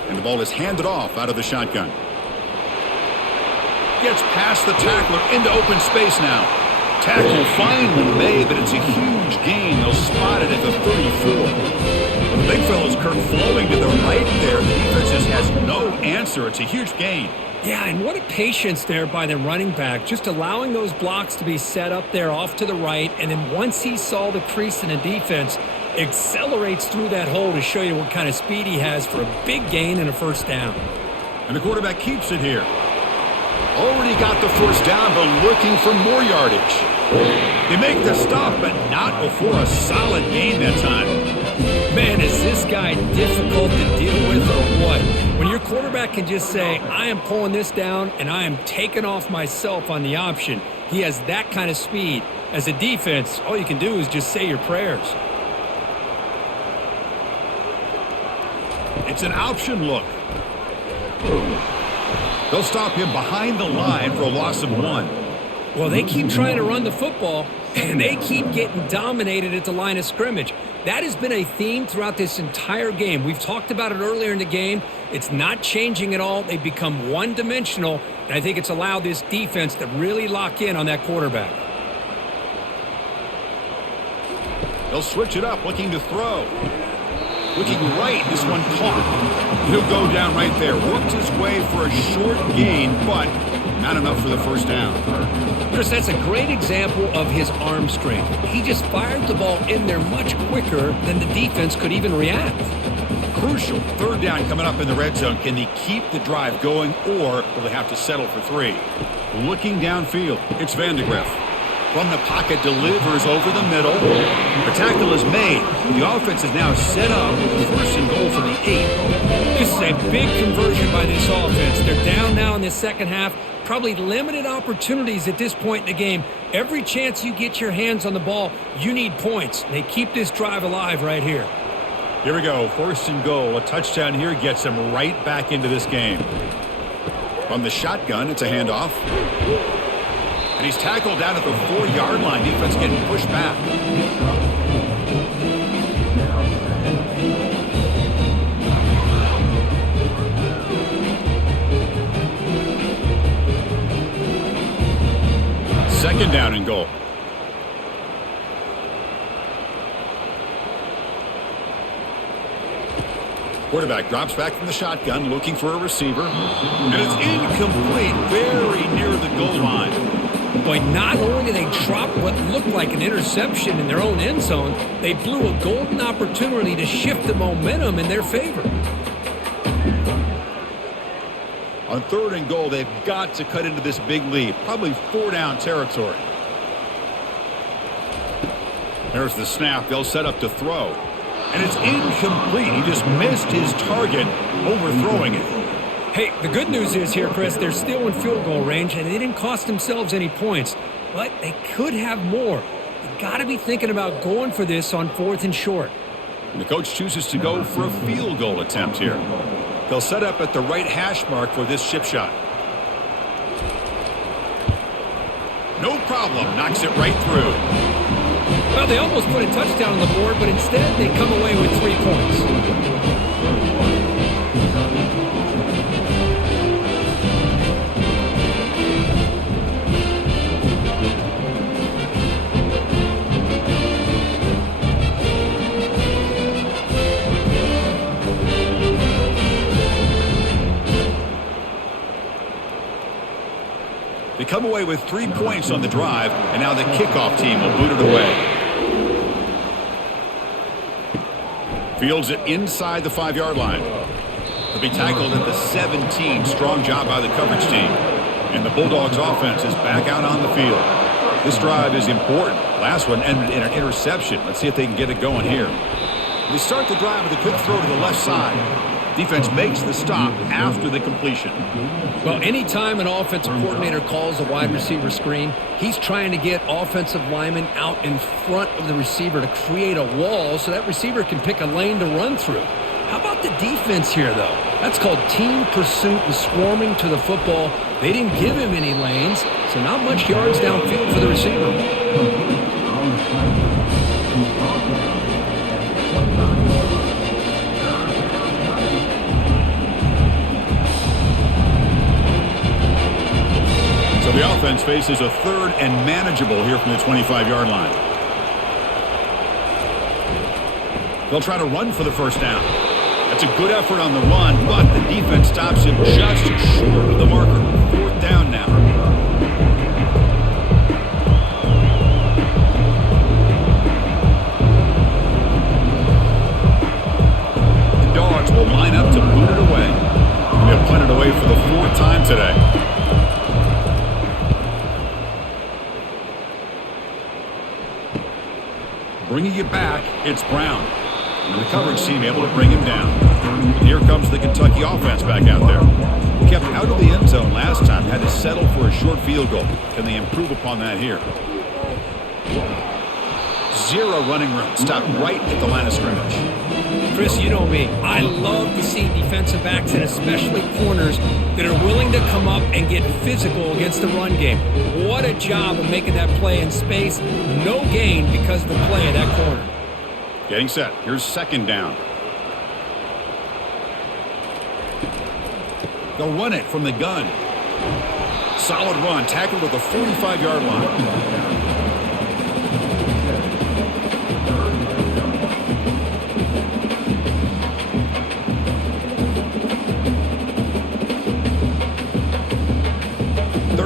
And the ball is handed off out of the shotgun. Gets past the tackler into open space now. Tackle finally made, but it's a huge gain. They'll spot it at the 34. Well, the big fella's Kirk flowing to the right there. The defense just has no answer. It's a huge gain. Yeah, and what a patience there by the running back, just allowing those blocks to be set up there off to the right, and then once he saw the crease in the defense, accelerates through that hole to show you what kind of speed he has for a big gain and a first down. And the quarterback keeps it here. Already got the first down, but looking for more yardage. They make the stop, but not before a solid gain that time. Man, is this guy difficult to deal with or what? When your quarterback can just say, I am pulling this down and I am taking off myself on the option, he has that kind of speed. As a defense, all you can do is just say your prayers. It's an option look. They'll stop him behind the line for a loss of 1. Well, they keep trying to run the football, and they keep getting dominated at the line of scrimmage. That has been a theme throughout this entire game. We've talked about it earlier in the game. It's not changing at all. They've become one-dimensional, and I think it's allowed this defense to really lock in on that quarterback. They'll switch it up, looking to throw. Looking right, this one caught. He'll go down right there. Worked his way for a short gain, but not enough for the first down. Chris, that's a great example of his arm strength. He just fired the ball in there much quicker than the defense could even react. Crucial third down coming up in the red zone. Can they keep the drive going, or will they have to settle for 3? Looking downfield, it's Vandegrift. From the pocket, delivers over the middle. The tackle is made. The offense is now set up. First and goal from the 8. This is a big conversion by this offense. They're down now in the second half. Probably limited opportunities at this point in the game. Every chance you get your hands on the ball, you need points. They keep this drive alive right here. Here we go. First and goal. A touchdown here gets them right back into this game. From the shotgun, it's a handoff. And he's tackled down at the 4-yard line. Defense getting pushed back. Second down and goal. Quarterback drops back from the shotgun, looking for a receiver. And it's incomplete, very near the goal line. Boy, not only did they drop what looked like an interception in their own end zone, they blew a golden opportunity to shift the momentum in their favor. On third and goal, they've got to cut into this big lead. Probably 4-down territory. There's the snap. They'll set up to throw. And it's incomplete. He just missed his target, overthrowing it. Hey, the good news is here, Chris, they're still in field goal range, and they didn't cost themselves any points. But they could have more. You got to be thinking about going for this on 4th and short. And the coach chooses to go for a field goal attempt here. They'll set up at the right hash mark for this chip shot. No problem. Knocks it right through. Well, they almost put a touchdown on the board, but instead they come away with 3 points. They come away with 3 points on the drive, and now the kickoff team will boot it away. Fields it inside the 5-yard line. He'll be tackled at the 17. Strong job by the coverage team. And the Bulldogs offense is back out on the field. This drive is important. Last one ended in an interception. Let's see if they can get it going here. They start the drive with a quick throw to the left side. Defense makes the stop after the completion. Well, anytime an offensive coordinator calls a wide receiver screen, he's trying to get offensive linemen out in front of the receiver to create a wall so that receiver can pick a lane to run through. How about the defense here, though? That's called team pursuit and swarming to the football. They didn't give him any lanes, so not much yards downfield for the receiver. So the offense faces a third and manageable here from the 25-yard line. They'll try to run for the first down. That's a good effort on the run, but the defense stops him just short of the marker. 4th down now. The Dogs will line up to boot it away. They have punted away for the 4th time today. Bringing it back, it's Brown. And the coverage team able to bring him down. And here comes the Kentucky offense back out there. Kept out of the end zone last time, had to settle for a short field goal. Can they improve upon that here? 0 running room. Stopped right at the line of scrimmage. Chris, you know me. I love to see defensive backs and especially corners that are willing to come up and get physical against the run game. What a job of making that play in space. No gain because of the play of that corner. Getting set. Here's 2nd down. They'll run it from the gun. Solid run. Tackled at the 45-yard line.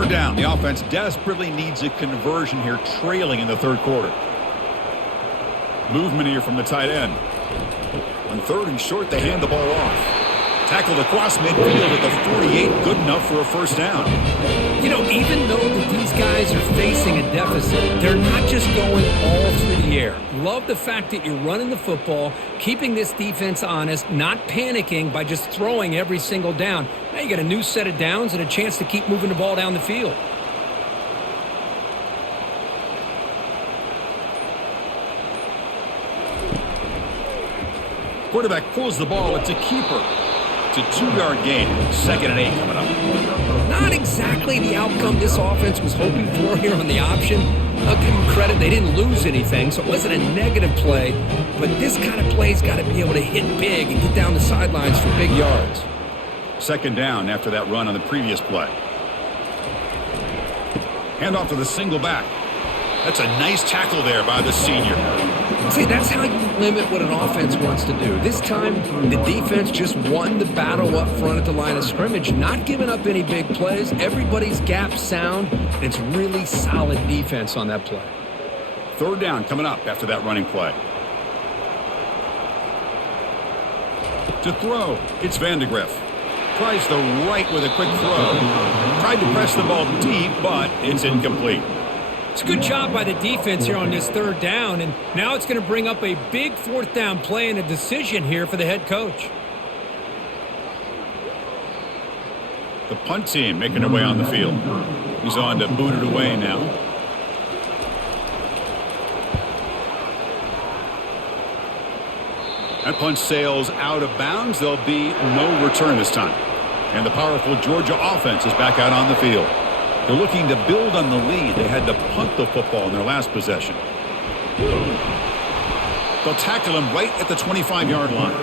Down. The offense desperately needs a conversion here, trailing in the 3rd quarter. Movement here from the tight end. On 3rd and short, they hand the ball off. Tackled across midfield at the 48, good enough for a first down. You know, even though that these guys are facing a deficit, they're not just going all through the air. Love the fact that you're running the football, keeping this defense honest, not panicking by just throwing every single down. Now you got a new set of downs and a chance to keep moving the ball down the field. Quarterback pulls the ball. It's a keeper. It's a 2-yard gain. 2nd and 8 coming up. Not exactly the outcome this offense was hoping for here on the option. I'll give them credit. They didn't lose anything, so it wasn't a negative play. But this kind of play's got to be able to hit big and get down the sidelines for big yards. 2nd down after that run on the previous play. Hand off to the single back. That's a nice tackle there by the senior. See, that's how you limit what an offense wants to do. This time, the defense just won the battle up front at the line of scrimmage, not giving up any big plays. Everybody's gap sound. It's really solid defense on that play. Third down coming up after that running play. To throw, it's Vandegrift. Tries the right with a quick throw. Tried to press the ball deep, but it's incomplete. It's a good job by the defense here on this third down, and now it's going to bring up a big fourth down play and a decision here for the head coach. The punt team making their way on the field. He's on to boot it away now. That punt sails out of bounds. There'll be no return this time. And the powerful Georgia offense is back out on the field. They're looking to build on the lead. They had to punt the football in their last possession. They'll tackle him right at the 25-yard line.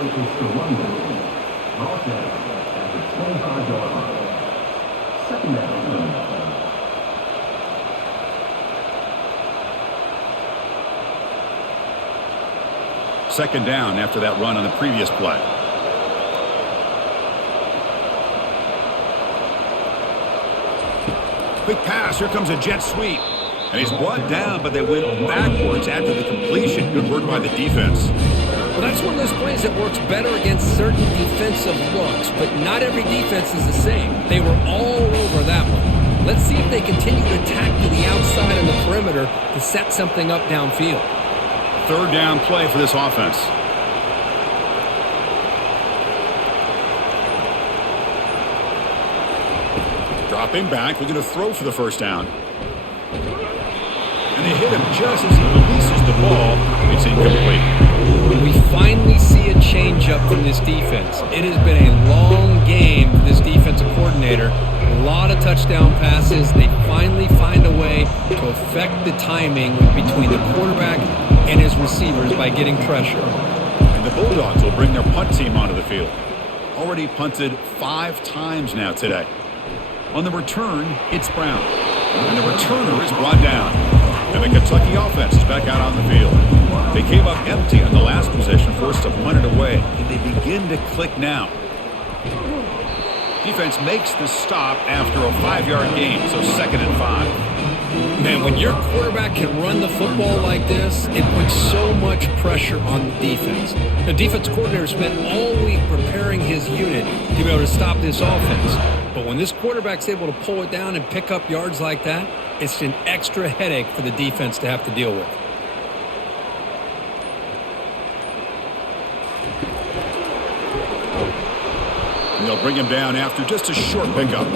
Second down after that run on the previous play. Quick pass. Here comes a jet sweep. And he's brought down, but they went backwards after the completion. Good work by the defense. Well, that's one of those plays that works better against certain defensive looks, but not every defense is the same. They were all over that one. Let's see if they continue to attack to the outside of the perimeter to set something up downfield. Third down play for this offense. Dropping back, looking to throw for the first down. And they hit him just as he releases the ball. It's incomplete. We finally see a change-up from this defense. It has been a long game for this defensive coordinator. A lot of touchdown passes. They finally find a way to affect the timing between the quarterback and his receivers by getting pressure. And the Bulldogs will bring their punt team onto the field. Already punted 5 times now today. On the return, it's Brown. And the returner is brought down. And the Kentucky offense is back out on the field. They came up empty on the last possession, forced to punt it away. And they begin to click now. Defense makes the stop after a 5-yard gain, so 2nd and 5. Man, when your quarterback can run the football like this, it puts so much pressure on the defense. The defense coordinator spent all week preparing his unit to be able to stop this offense. But when this quarterback's able to pull it down and pick up yards like that, it's an extra headache for the defense to have to deal with. And they'll bring him down after just a short pickup.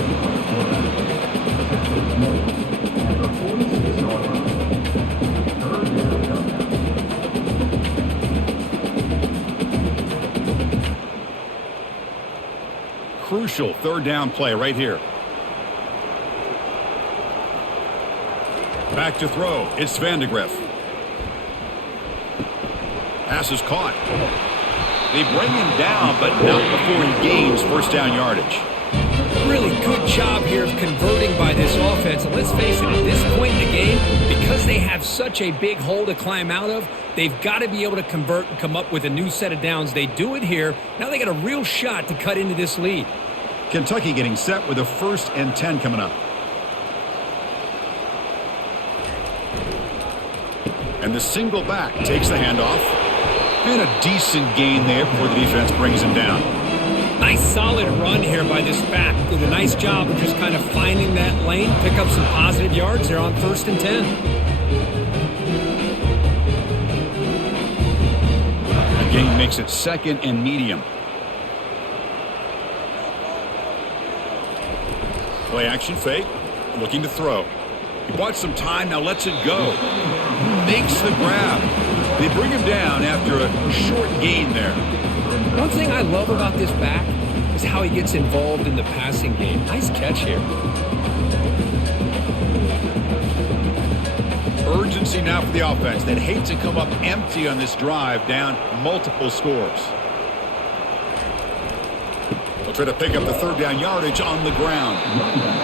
Crucial third down play right here. Back to throw. It's Vandegrift. Pass is caught. They bring him down, but not before he gains first down yardage. Really good job here of converting by this offense. And let's face it, at this point in the game, because they have such a big hole to climb out of, they've got to be able to convert and come up with a new set of downs. They do it here. Now they got a real shot to cut into this lead. Kentucky getting set with a 1st and 10 coming up. And the single back takes the handoff. And a decent gain there before the defense brings him down. Nice solid run here by this back. Did a nice job of just kind of finding that lane, pick up some positive yards there on 1st and 10. The gain makes it 2nd and medium. Play action fake, looking to throw. He bought some time, now lets it go. Makes the grab. They bring him down after a short gain there. One thing I love about this back is how he gets involved in the passing game. Nice catch here. Urgency now for the offense. They'd hate to come up empty on this drive, down multiple scores. They'll Try to pick up the third down yardage on the ground.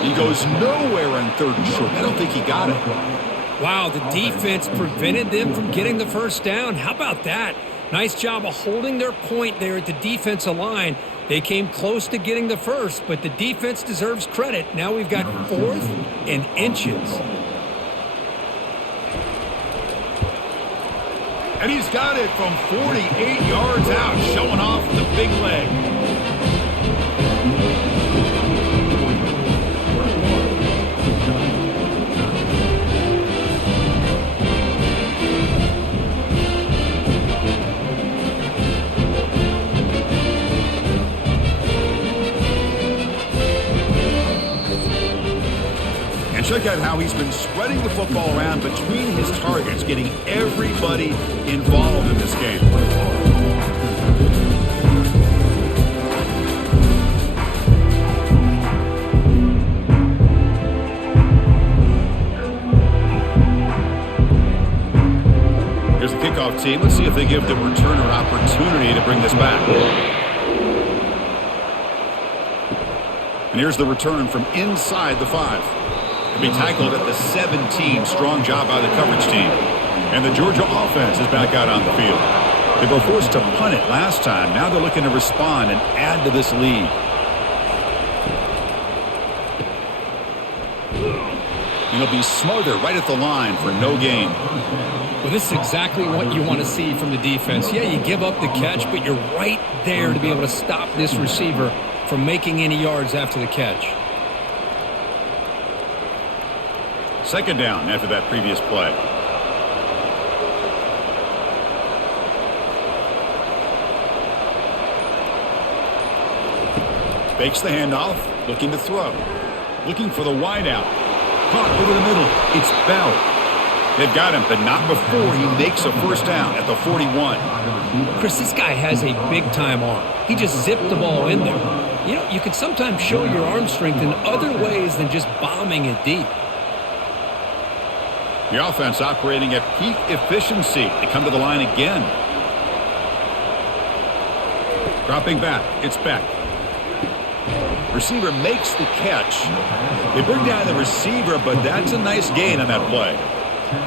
He goes nowhere on 3rd and short. I don't think he got it. Wow, the defense prevented them from getting the first down. How about that? Nice job of holding their point there at the defensive line. They came close to getting the first, but the defense deserves credit. Now we've got 4th and inches. And he's got it from 48 yards out, showing off the big leg. And check out how he's been spreading the football around between his targets, getting everybody involved in this game. Here's the kickoff team. Let's see if they give the returner opportunity to bring this back. And here's the return from inside the 5. To be tackled at the 17. Strong job by the coverage team. And the Georgia offense is back out on the field. They were forced to punt it last time. Now they're looking to respond and add to this lead. And he'll be smothered right at the line for no gain. Well, this is exactly what you want to see from the defense. Yeah, you give up the catch, but you're right there to be able to stop this receiver from making any yards after the catch. 2nd down after that previous play. Fakes the handoff, looking to throw. Looking for the wideout. Caught over the middle. It's Bell. They've got him, but not before he makes a first down at the 41. Chris, this guy has a big-time arm. He just zipped the ball in there. You know, you can sometimes show your arm strength in other ways than just bombing it deep. The offense operating at peak efficiency. They come to the line again. Dropping back. It's Beck. Receiver makes the catch. They bring down the receiver, but that's a nice gain on that play.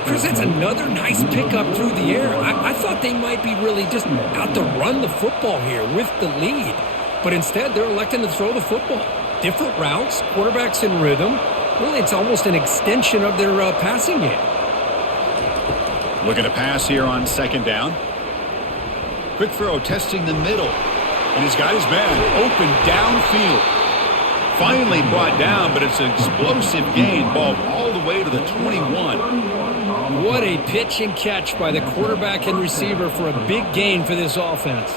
Chris, that's another nice pickup through the air. I thought they might be really just out to run the football here with the lead. But instead, they're electing to throw the football. Different routes, quarterbacks in rhythm. Really, it's almost an extension of their passing game. Looking to pass here on 2nd down. Quick throw testing the middle. And he's got his man open downfield. Finally brought down, but it's an explosive gain. Ball all the way to the 21. What a pitch and catch by the quarterback and receiver for a big gain for this offense.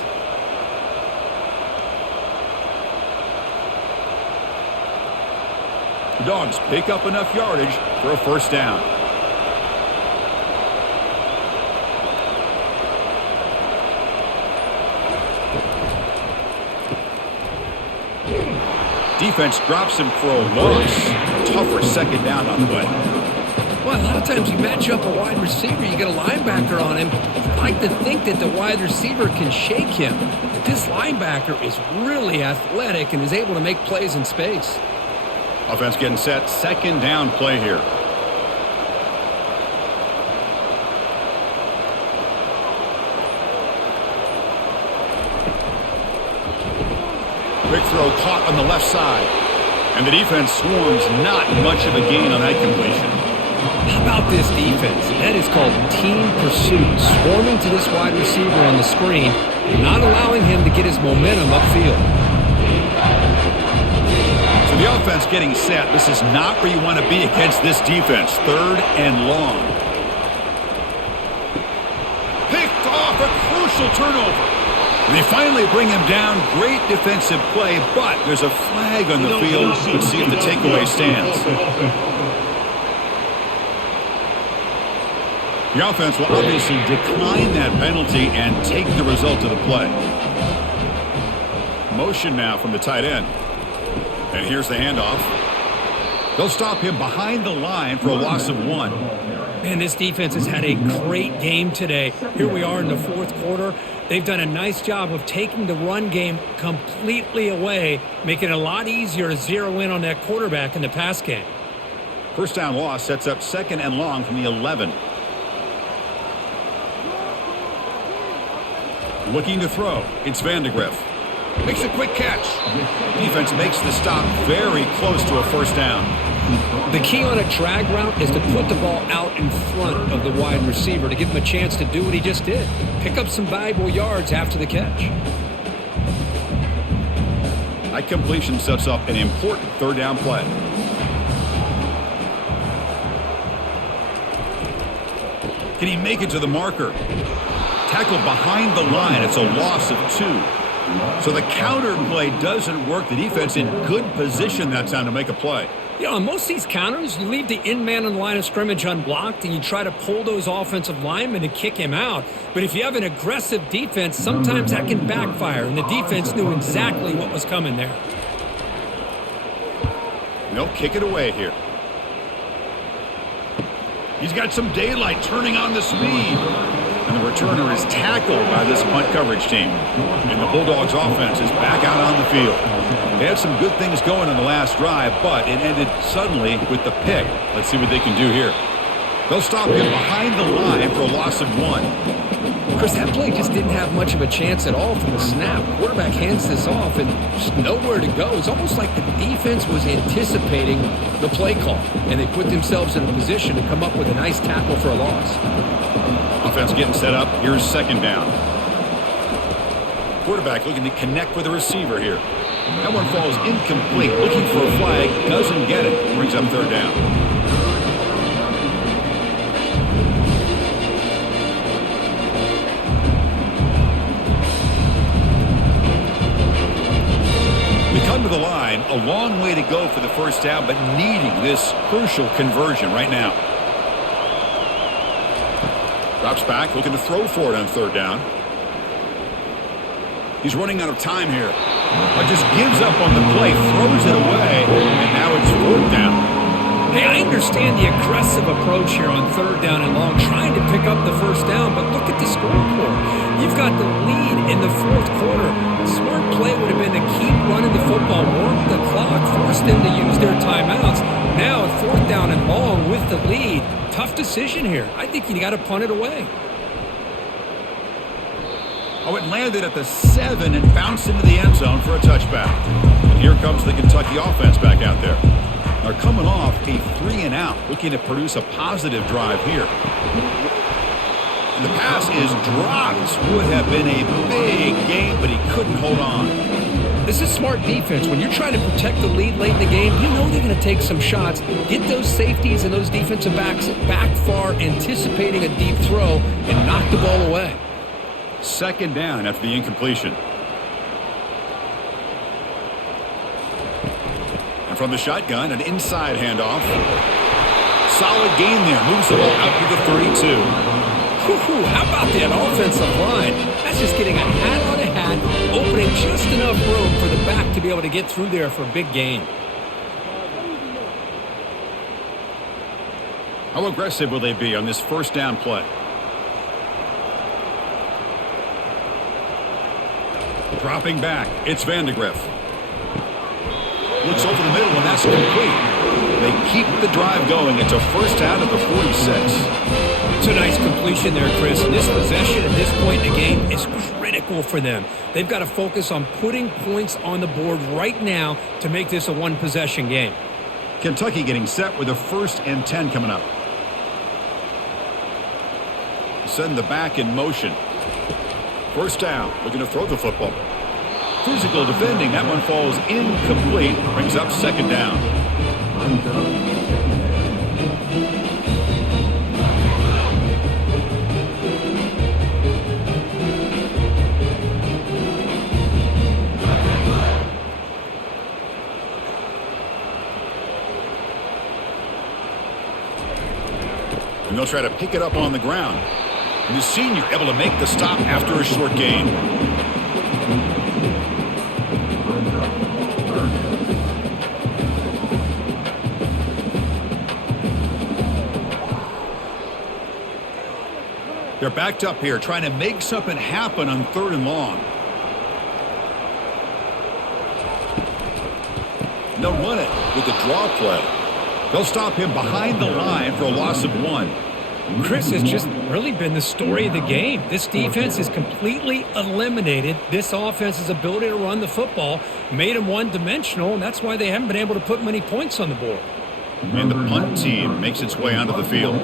The Dogs pick up enough yardage for a first down. Defense drops him for a loss. Tougher 2nd down on the way. Well, a lot of times you match up a wide receiver, you get a linebacker on him. You'd like to think that the wide receiver can shake him. But this linebacker is really athletic and is able to make plays in space. Offense getting set. 2nd down play here. Quick throw caught on the left side. And the defense swarms. Not much of a gain on that completion. How about this defense? That is called team pursuit. Swarming to this wide receiver on the screen, not allowing him to get his momentum upfield. So the offense getting set. This is not where you want to be against this defense. 3rd and long. Picked off, a crucial turnover. They finally bring him down. Great defensive play, but there's a flag on the field. Let's see if the takeaway stands. The offense will obviously decline that penalty and take the result of the play. Motion now from the tight end. And here's the handoff. They'll stop him behind the line for a loss of 1. Man, this defense has had a great game today. Here we are in the fourth quarter. They've done a nice job of taking the run game completely away, making it a lot easier to zero in on that quarterback in the pass game. First down loss sets up 2nd and long from the 11. Looking to throw. It's Vandegrift. Makes a quick catch. Defense makes the stop very close to a first down. The key on a drag route is to put the ball out in front of the wide receiver to give him a chance to do what he just did. Pick up some valuable yards after the catch. That completion sets up an important third down play. Can he make it to the marker? Tackled behind the line. It's a loss of 2. So the counter play doesn't work. The defense in good position that time to make a play. You know, on most of these counters, you leave the in-man on the line of scrimmage unblocked and you try to pull those offensive linemen and kick him out. But if you have an aggressive defense, sometimes that can backfire, and the defense knew exactly what was coming there. They'll kick it away here. He's got some daylight turning on the speed. And the returner is tackled by this punt coverage team. And the Bulldogs offense is back out on the field. They had some good things going on the last drive, but it ended suddenly with the pick. Let's see what they can do here. They'll stop him behind the line for a loss of 1. Chris, that play just didn't have much of a chance at all from the snap. Quarterback hands this off and just nowhere to go. It's almost like the defense was anticipating the play call, and they put themselves in a position to come up with a nice tackle for a loss. Offense getting set up. Here's 2nd down. Quarterback looking to connect with the receiver here. That one falls incomplete. Looking for a flag. Doesn't get it. Brings up 3rd down. To the line, a long way to go for the first down, but needing this crucial conversion right now. Drops back, looking to throw for it on 3rd down. He's running out of time here. But just gives up on the play, throws it away, and now it's 4th down. Hey, I understand the aggressive approach here on 3rd down and long, trying to pick up the first down, but look at the scoreboard. You've got the lead in the 4th quarter. Smart play would have been to keep running the football, work the clock, force them to use their timeouts. Now at 4th down and long with the lead. Tough decision here. I think you got to punt it away. Oh, it landed at the 7 and bounced into the end zone for a touchback. And here comes the Kentucky offense back out there. They're coming off a 3-and-out, looking to produce a positive drive here. And the pass is dropped. Would have been a big game, but he couldn't hold on. This is smart defense. When you're trying to protect the lead late in the game, you know they're going to take some shots, get those safeties and those defensive backs back far, anticipating a deep throw, and knock the ball away. 2nd down after the incompletion. And from the shotgun, an inside handoff. Solid gain there. Moves the ball out to the 32. How about that offensive line? That's just getting a hat on a hat, opening just enough room for the back to be able to get through there for a big gain. How aggressive will they be on this first down play? Dropping back, it's Vandegrift. Looks over the middle, and that's complete. They keep the drive going. It's a first down at the 46. It's a nice completion there, Chris. This possession at this point in the game is critical for them. They've got to focus on putting points on the board right now to make this a one-possession game. Kentucky getting set with a 1st and 10 coming up. Send the back in motion. First down, looking to throw the football. Physical defending, that one falls incomplete. Brings up 2nd down. And they'll try to pick it up on the ground. And the senior able to make the stop after a short gain. They're backed up here trying to make something happen on 3rd and long. They'll run it with the draw play. They'll stop him behind the line for a loss of 1. Chris, has just really been the story of the game. This defense has completely eliminated this offense's ability to run the football, made them one-dimensional, and that's why they haven't been able to put many points on the board. And the punt team makes its way onto the field.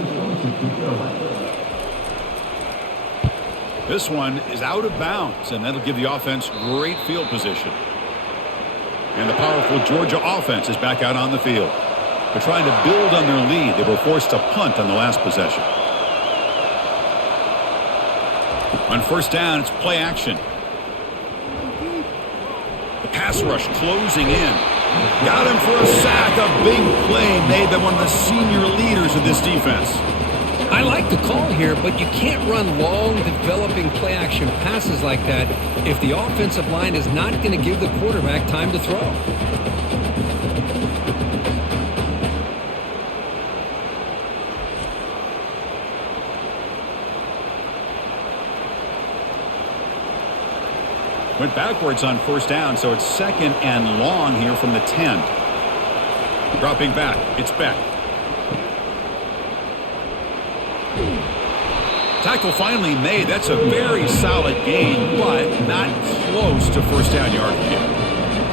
This one is out of bounds, and that'll give the offense great field position. And the powerful Georgia offense is back out on the field. They're trying to build on their lead. They were forced to punt on the last possession. On 1st down, it's play action. The pass rush closing in. Got him for a sack. A big play made by one of the senior leaders of this defense. I like the call here, but you can't run long, developing play-action passes like that if the offensive line is not going to give the quarterback time to throw. Went backwards on 1st down, so it's 2nd and long here from the 10. Dropping back, it's Beck. Tackle finally made. That's a very solid gain, but not close to 1st down yard yet.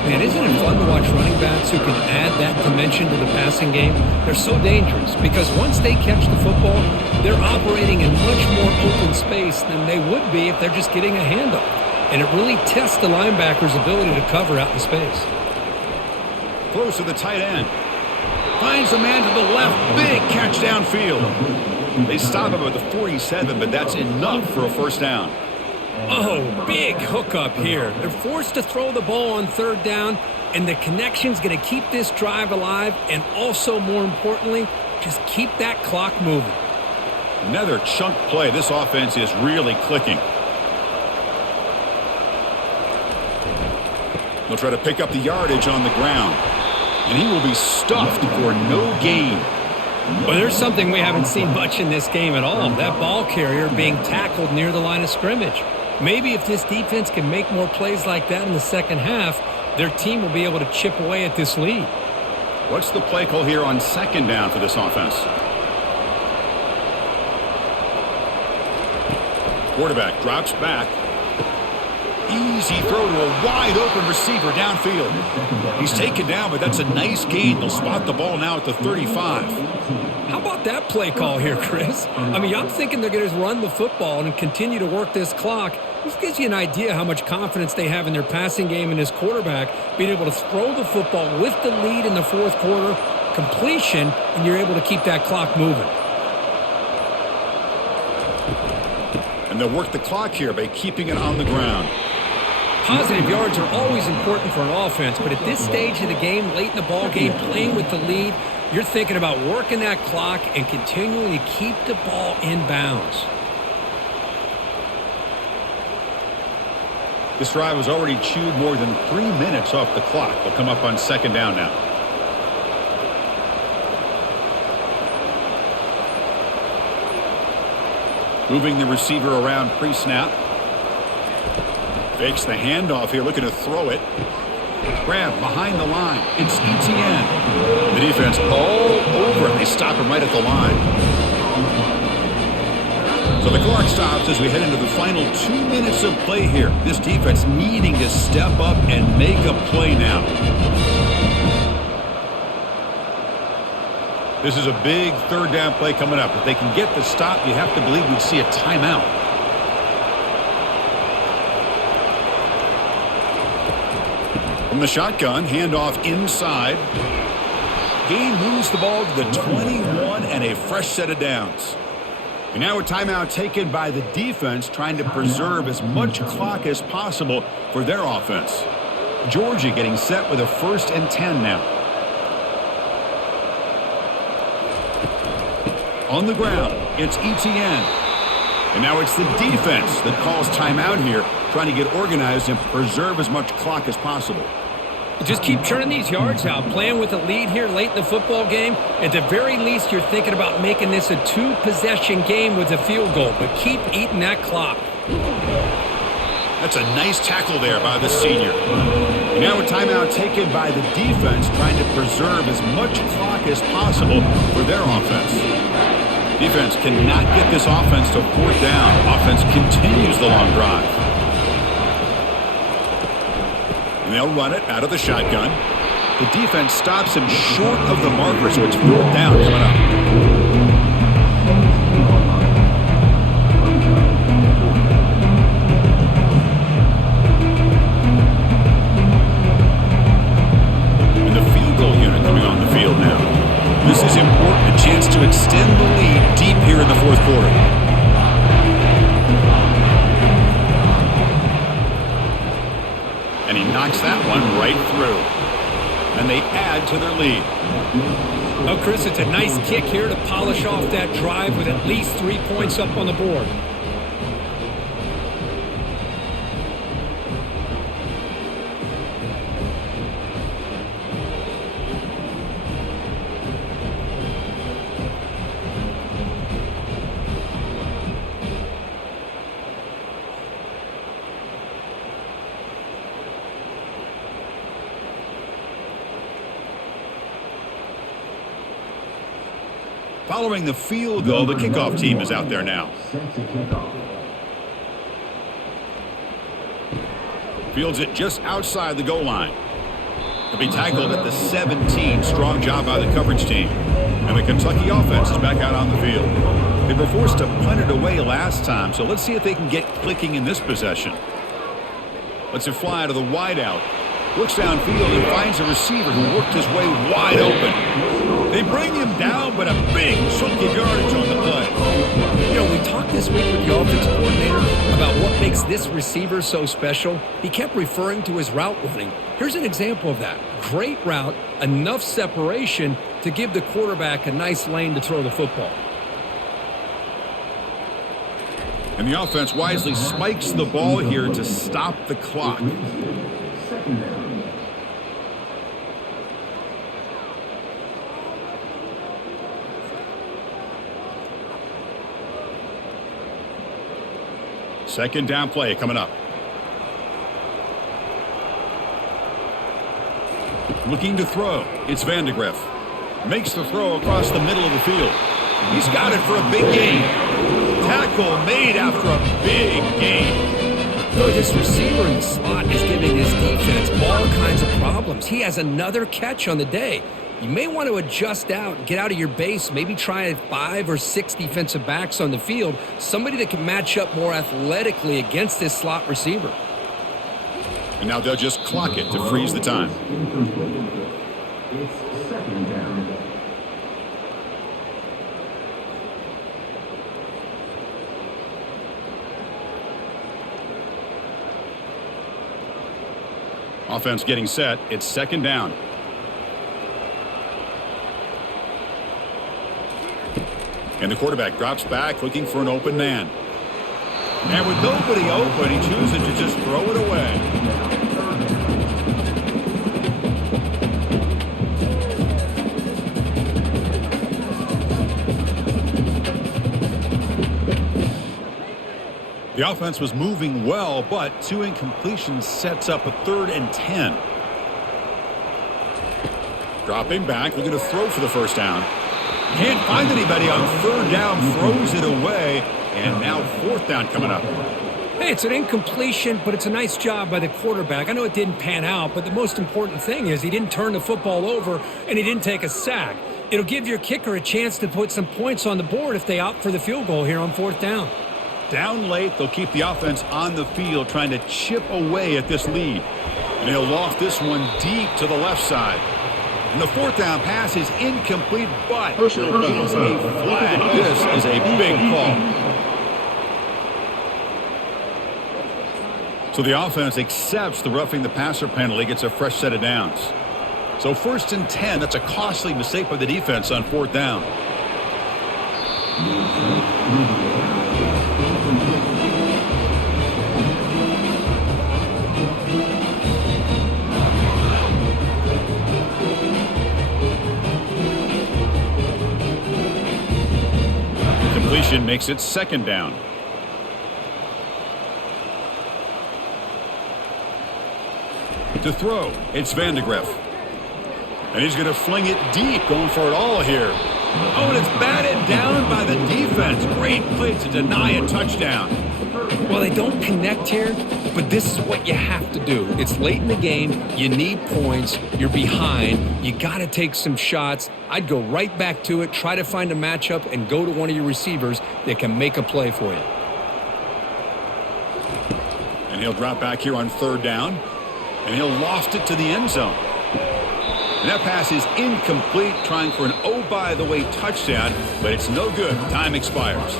Man, isn't it fun to watch running backs who can add that dimension to the passing game? They're so dangerous because once they catch the football, they're operating in much more open space than they would be if they're just getting a handoff. And it really tests the linebacker's ability to cover out in space. Close to the tight end. Finds a man to the left. Big catch downfield. They stop him at the 47, but that's enough for a 1st down. Oh, big hookup here. They're forced to throw the ball on 3rd down, and the connection's going to keep this drive alive, and also, more importantly, just keep that clock moving. Another chunk play. This offense is really clicking. They'll try to pick up the yardage on the ground, and he will be stuffed for no gain. Well, there's something we haven't seen much in this game at all. That ball carrier being tackled near the line of scrimmage. Maybe if this defense can make more plays like that in the 2nd half, their team will be able to chip away at this lead. What's the play call here on 2nd down for this offense? Quarterback drops back. Easy throw to a wide-open receiver downfield. He's taken down, but that's a nice gain. They'll spot the ball now at the 35. How about that play call here, Chris? I mean, I'm thinking they're going to run the football and continue to work this clock. This gives you an idea how much confidence they have in their passing game and his quarterback being able to throw the football with the lead in the 4th quarter, completion, and you're able to keep that clock moving. And they'll work the clock here by keeping it on the ground. Positive yards are always important for an offense, but at this stage of the game, late in the ball game, playing with the lead, you're thinking about working that clock and continuing to keep the ball in bounds. This drive has already chewed more than 3 minutes off the clock. They'll come up on 2nd down now. Moving the receiver around pre-snap. Fakes the handoff here, looking to throw it. Grab behind the line. It's Etienne. The defense all over it. They stop him right at the line. So the clock stops as we head into the final 2 minutes of play here. This defense needing to step up and make a play now. This is a big 3rd down play coming up. If they can get the stop, you have to believe we'd see a timeout. From the shotgun, handoff inside. Gain moves the ball to the 21 and a fresh set of downs. And now a timeout taken by the defense, trying to preserve as much clock as possible for their offense. Georgia getting set with a 1st and 10 now. On the ground, it's Etienne. And now it's the defense that calls timeout here, trying to get organized and preserve as much clock as possible. Just keep churning these yards out, playing with a lead here late in the football game. At the very least, you're thinking about making this a two-possession game with a field goal, but keep eating that clock. That's a nice tackle there by the senior. And now a timeout taken by the defense, trying to preserve as much clock as possible for their offense. Defense cannot get this offense to fourth down. Offense continues the long drive. And they'll run it out of the shotgun. The defense stops him short of the marker, so it's fourth down coming up. And the field goal unit coming on the field now. This is important, a chance to extend the lead deep here in the fourth quarter. And he knocks that one right through. And they add to their lead. Oh, Chris, it's a nice kick here to polish off that drive with at least 3 points up on the board. Following the field goal, the kickoff team is out there now. Fields it just outside the goal line. He'll be tackled at the 17. Strong job by the coverage team. And the Kentucky offense is back out on the field. They were forced to punt it away last time, so let's see if they can get clicking in this possession. Lets it fly to the wideout. Looks downfield and finds a receiver who worked his way wide open. They bring him down, but a big chunk of yardage on the play. You know, we talked this week with the offensive coordinator about what makes this receiver so special. He kept referring to his route running. Here's an example of that. Great route, enough separation to give the quarterback a nice lane to throw the football. And the offense wisely spikes the ball here to stop the clock. Second down. Second down play coming up. Looking to throw. It's Vandegrift. Makes the throw across the middle of the field. He's got it for a big gain. Tackle made after a big gain. This receiver in the slot is giving his defense all kinds of problems. He has another catch on the day. You may want to adjust out, get out of your base, maybe try 5 or 6 defensive backs on the field, somebody that can match up more athletically against this slot receiver. And now they'll just clock it to freeze the time. It's second down. Offense getting set. It's second down. And the quarterback drops back looking for an open man. And with nobody open, he chooses to just throw it away. The offense was moving well, but 2 incompletions sets up a 3rd and 10. Dropping back, looking to throw for the first down. Can't find anybody on 3rd down, throws it away, and now 4th down coming up. Hey, it's an incompletion, but it's a nice job by the quarterback. I know it didn't pan out, but the most important thing is he didn't turn the football over and he didn't take a sack. It'll give your kicker a chance to put some points on the board if they opt for the field goal here on 4th down. Down late, they'll keep the offense on the field trying to chip away at this lead. And he'll loft this one deep to the left side. And the 4th down pass is incomplete, but there is a flag. This is a big call. So the offense accepts the roughing the passer penalty, gets a fresh set of downs. So 1st and 10, that's a costly mistake by the defense on 4th down. makes it second down. To throw, it's Vandegrift. And he's going to fling it deep, going for it all here. Oh, and it's batted down by the defense. Great play to deny a touchdown. Well, they don't connect here, but this is what you have to do. It's late in the game. You need points. You're behind. You got to take some shots. I'd go right back to it, try to find a matchup, and go to one of your receivers that can make a play for you. And he'll drop back here on third down. And he'll loft it to the end zone. And that pass is incomplete, trying for an oh-by-the-way touchdown, but it's no good. Time expires.